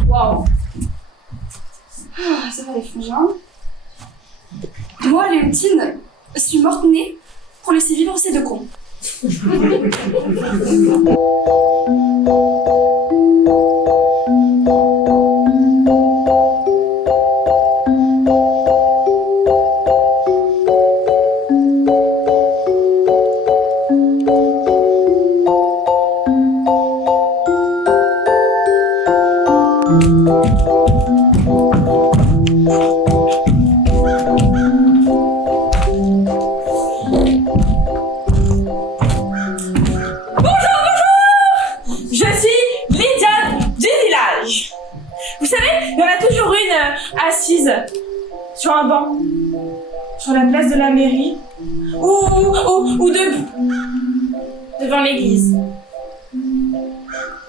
Wow. Ah, ça va les frangins. Moi, Léontine, suis morte-née pour laisser vivre ces deux cons. Assise sur un banc, sur la place de la mairie, ou debout, devant l'église,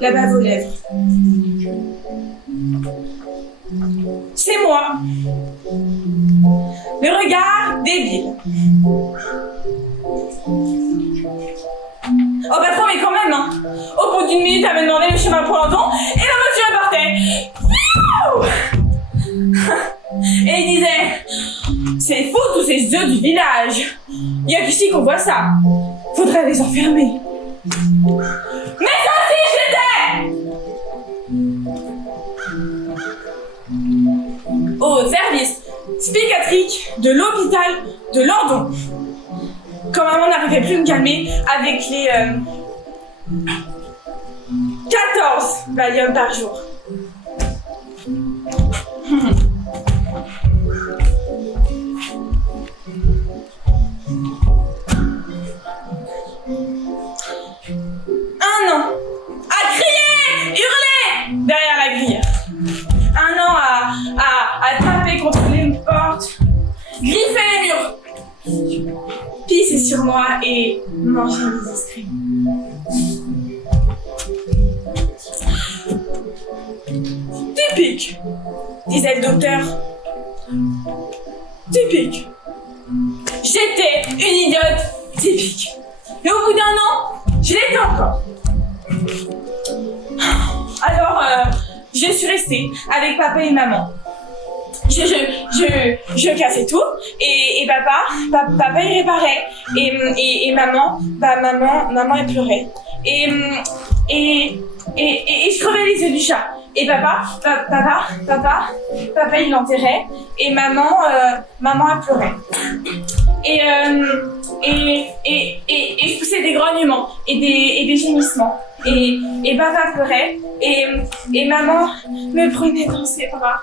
la bave aux lèvres. C'est moi, le regard débile. Oh bah trop, mais quand même, hein. Au bout d'une minute à me demander le chemin pour l'enton, et la voiture est partait. Et il disait, c'est fou tous ces œufs du village. Il y a qu'ici qu'on voit ça. Faudrait les enfermer. Mais ça aussi j'étais au service psychiatrique de l'hôpital de Lordon. Quand maman n'arrivait plus à me calmer avec les 14 Valium par jour. Un an à crier, hurler derrière la grille. Un an à taper contre les portes, griffer les murs, pisser sur moi et manger mes ice cream. Typique, disait le docteur. Typique. J'étais une idiote typique. Et au bout d'un an, je l'étais encore. Alors, je suis restée avec papa et maman. Je cassais tout et papa il réparait et maman elle pleurait et je crevais les yeux du chat et papa il l'enterrait et maman elle pleurait et je poussais des grognements et des gémissements et papa pleurait et maman me prenait dans ses bras.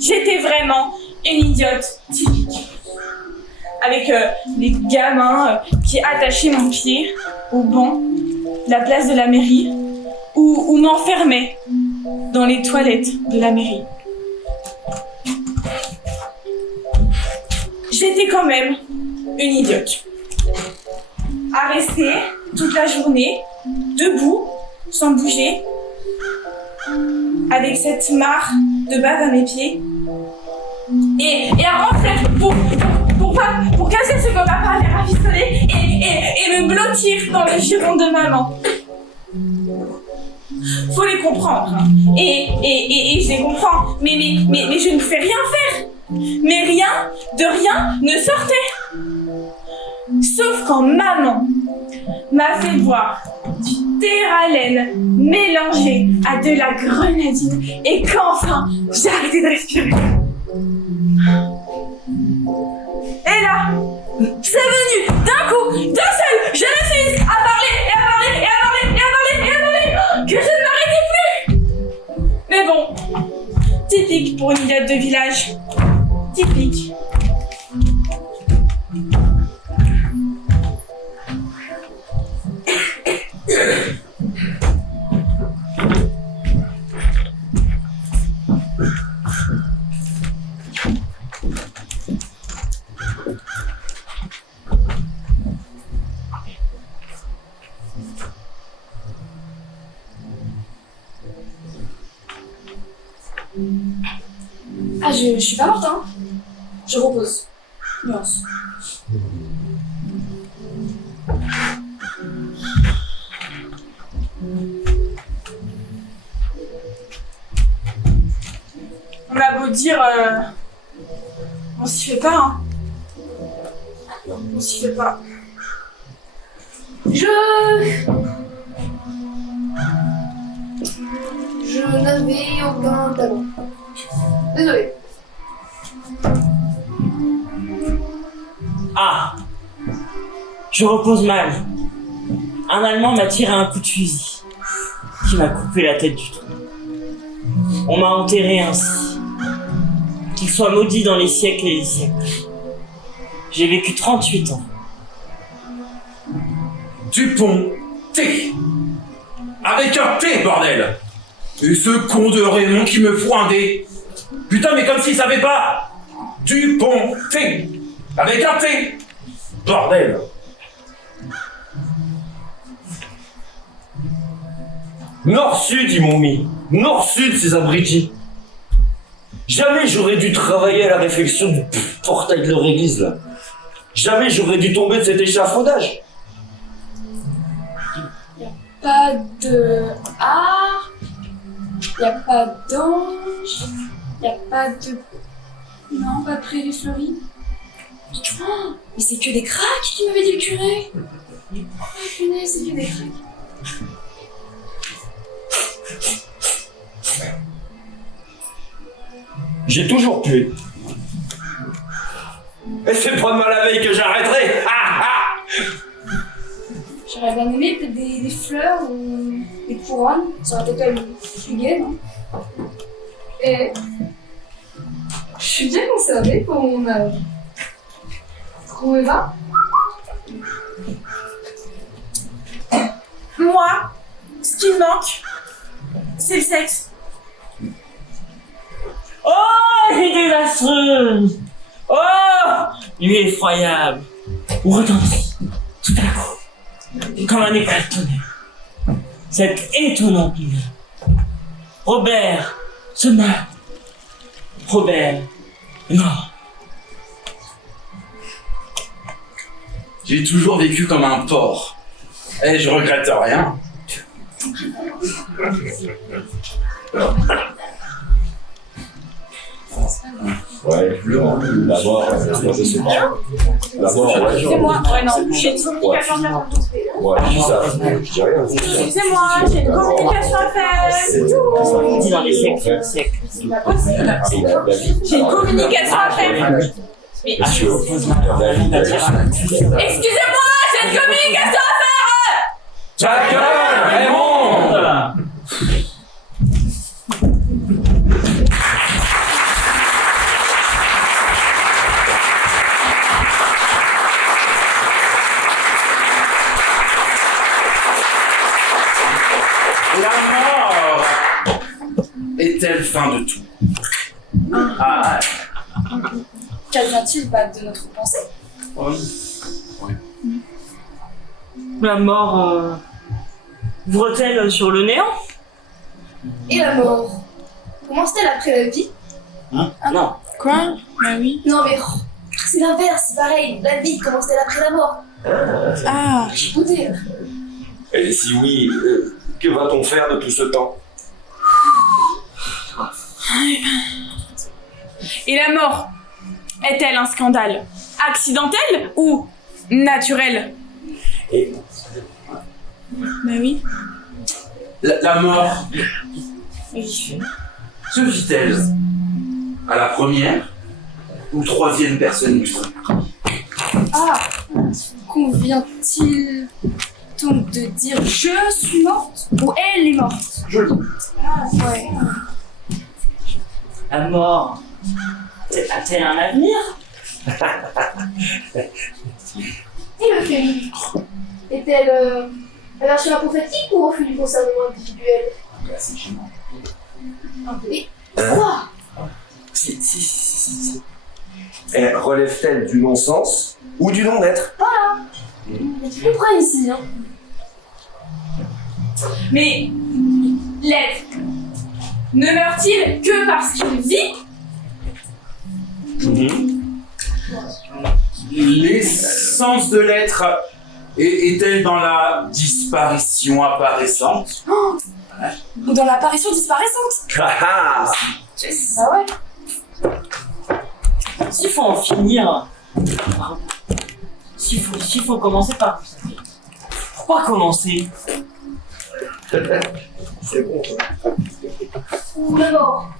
J'étais vraiment une idiote typique. Avec les gamins qui attachaient mon pied au banc de la place de la mairie ou m'enfermaient dans les toilettes de la mairie. J'étais quand même une idiote. À rester toute la journée, debout, sans bouger, avec cette mare de bave à mes pieds et à rentrer pour casser ce que papa avait rafistolé et me blottir dans le giron de maman. Faut les comprendre. Hein. Et je les comprends. Mais je ne pouvais rien faire. Mais rien, de rien, ne sortait. Sauf quand maman m'a fait boire du théralène mélangé à de la grenadine et qu'enfin, j'ai arrêté de respirer. Et là, c'est venu d'un coup, d'un seul, je me suis mise à parler, et à parler, et à parler, et à parler, et à parler, que je ne m'arrêtais plus. Mais bon, typique pour une idiote de village. Typique. Ah, je suis pas morte, hein. Je repose. Nuance. On a beau dire, on s'y fait pas, hein. On s'y fait pas. Je n'avais aucun talent. Désolée. Ah, je repose mal. Un Allemand m'a tiré un coup de fusil qui m'a coupé la tête du trou. On m'a enterré ainsi. Qu'il soit maudit dans les siècles et les siècles. J'ai vécu 38 ans. Dupont T. Avec un T, bordel. Et ce con de Raymond qui me fout un D. Putain, mais comme s'il savait pas. Dupont T. Avec un T. Bordel. Nord-Sud, ils m'ont mis. Nord-Sud, ces abrutis. Jamais j'aurais dû travailler à la réfection du portail de leur église, là. Jamais j'aurais dû tomber de cet échafaudage. Pas de art, y a pas d'ange, y a pas de... Non, pas de prairie fleurie. Oh, mais c'est que des craques qui m'avait dit le curé. Oh punaise, c'est que des craques. J'ai toujours pu. Et c'est pas de mal la veille que j'arrêterai. Ah, ah. J'aurais bien aimé peut-être des fleurs ou des couronnes. Ça aurait été quand même plus gai, non? Et je suis bien conservée pour mon âge. Comment va? Moi, ce qui me manque, c'est le sexe. Oh, il est désastreuse. Oh, il est effroyable. On retentit, tout à coup, comme un éclat de tonnerre. Cette étonnante lumière. Robert se meurt. Robert est mort. J'ai toujours vécu comme un porc. Et je regrette rien. Ouais, d'abord, je sais pas. D'abord, ouais, Excusez-moi, ouais, non, j'ai une communication à faire. ouais, je dis ça, je dis rien. Excusez-moi, j'ai une communication à faire. C'est tout. Dit dans les siècles, siècles. C'est pas possible. J'ai une communication à faire. Mais excusez-moi, j'ai une communication à faire. Ta gueule, Raymond! La mort est-elle fin de tout? Ah, Qu'advient-il pas de notre pensée? La mort ouvre-t-elle sur le néant? Et la mort? Commence-t-elle après la vie? Non. Quoi? Bah oui. Non mais c'est l'inverse, c'est pareil. La vie commence-t-elle après la mort? Ah. J'ai douté. Et si oui, Que va-t-on faire de tout ce temps? Et la mort est-elle un scandale accidentel ou naturel? Et Bah oui. La mort Oui. se vit-elle à la première ou troisième personne du singulier? Ah, convient-il donc de dire je suis morte ou elle est morte? joli. Ah, ouais. La mort, a-t-elle un avenir? Et le féminin est-elle un schéma prophétique ou refus du concernement individuel? C'est gênant. Et quoi? Si. Relève-t-elle du non-sens ou du non-être? C'est plus près ici, hein. Mais l'être ne meurt-il que parce qu'il vit? L'essence de l'être est-elle dans la disparition apparaissante? Ou dans l'apparition disparaissante? Ah ah. Ah ouais. S'il faut en finir, s'il faut commencer par... Pourquoi commencer? C'est bon. Ou la mort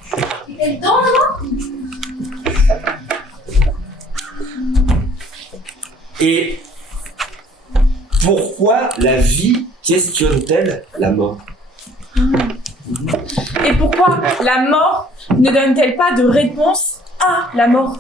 est-elle dans la mort? Et pourquoi la vie questionne-t-elle la mort? Et pourquoi la mort ne donne-t-elle pas de réponse à la mort?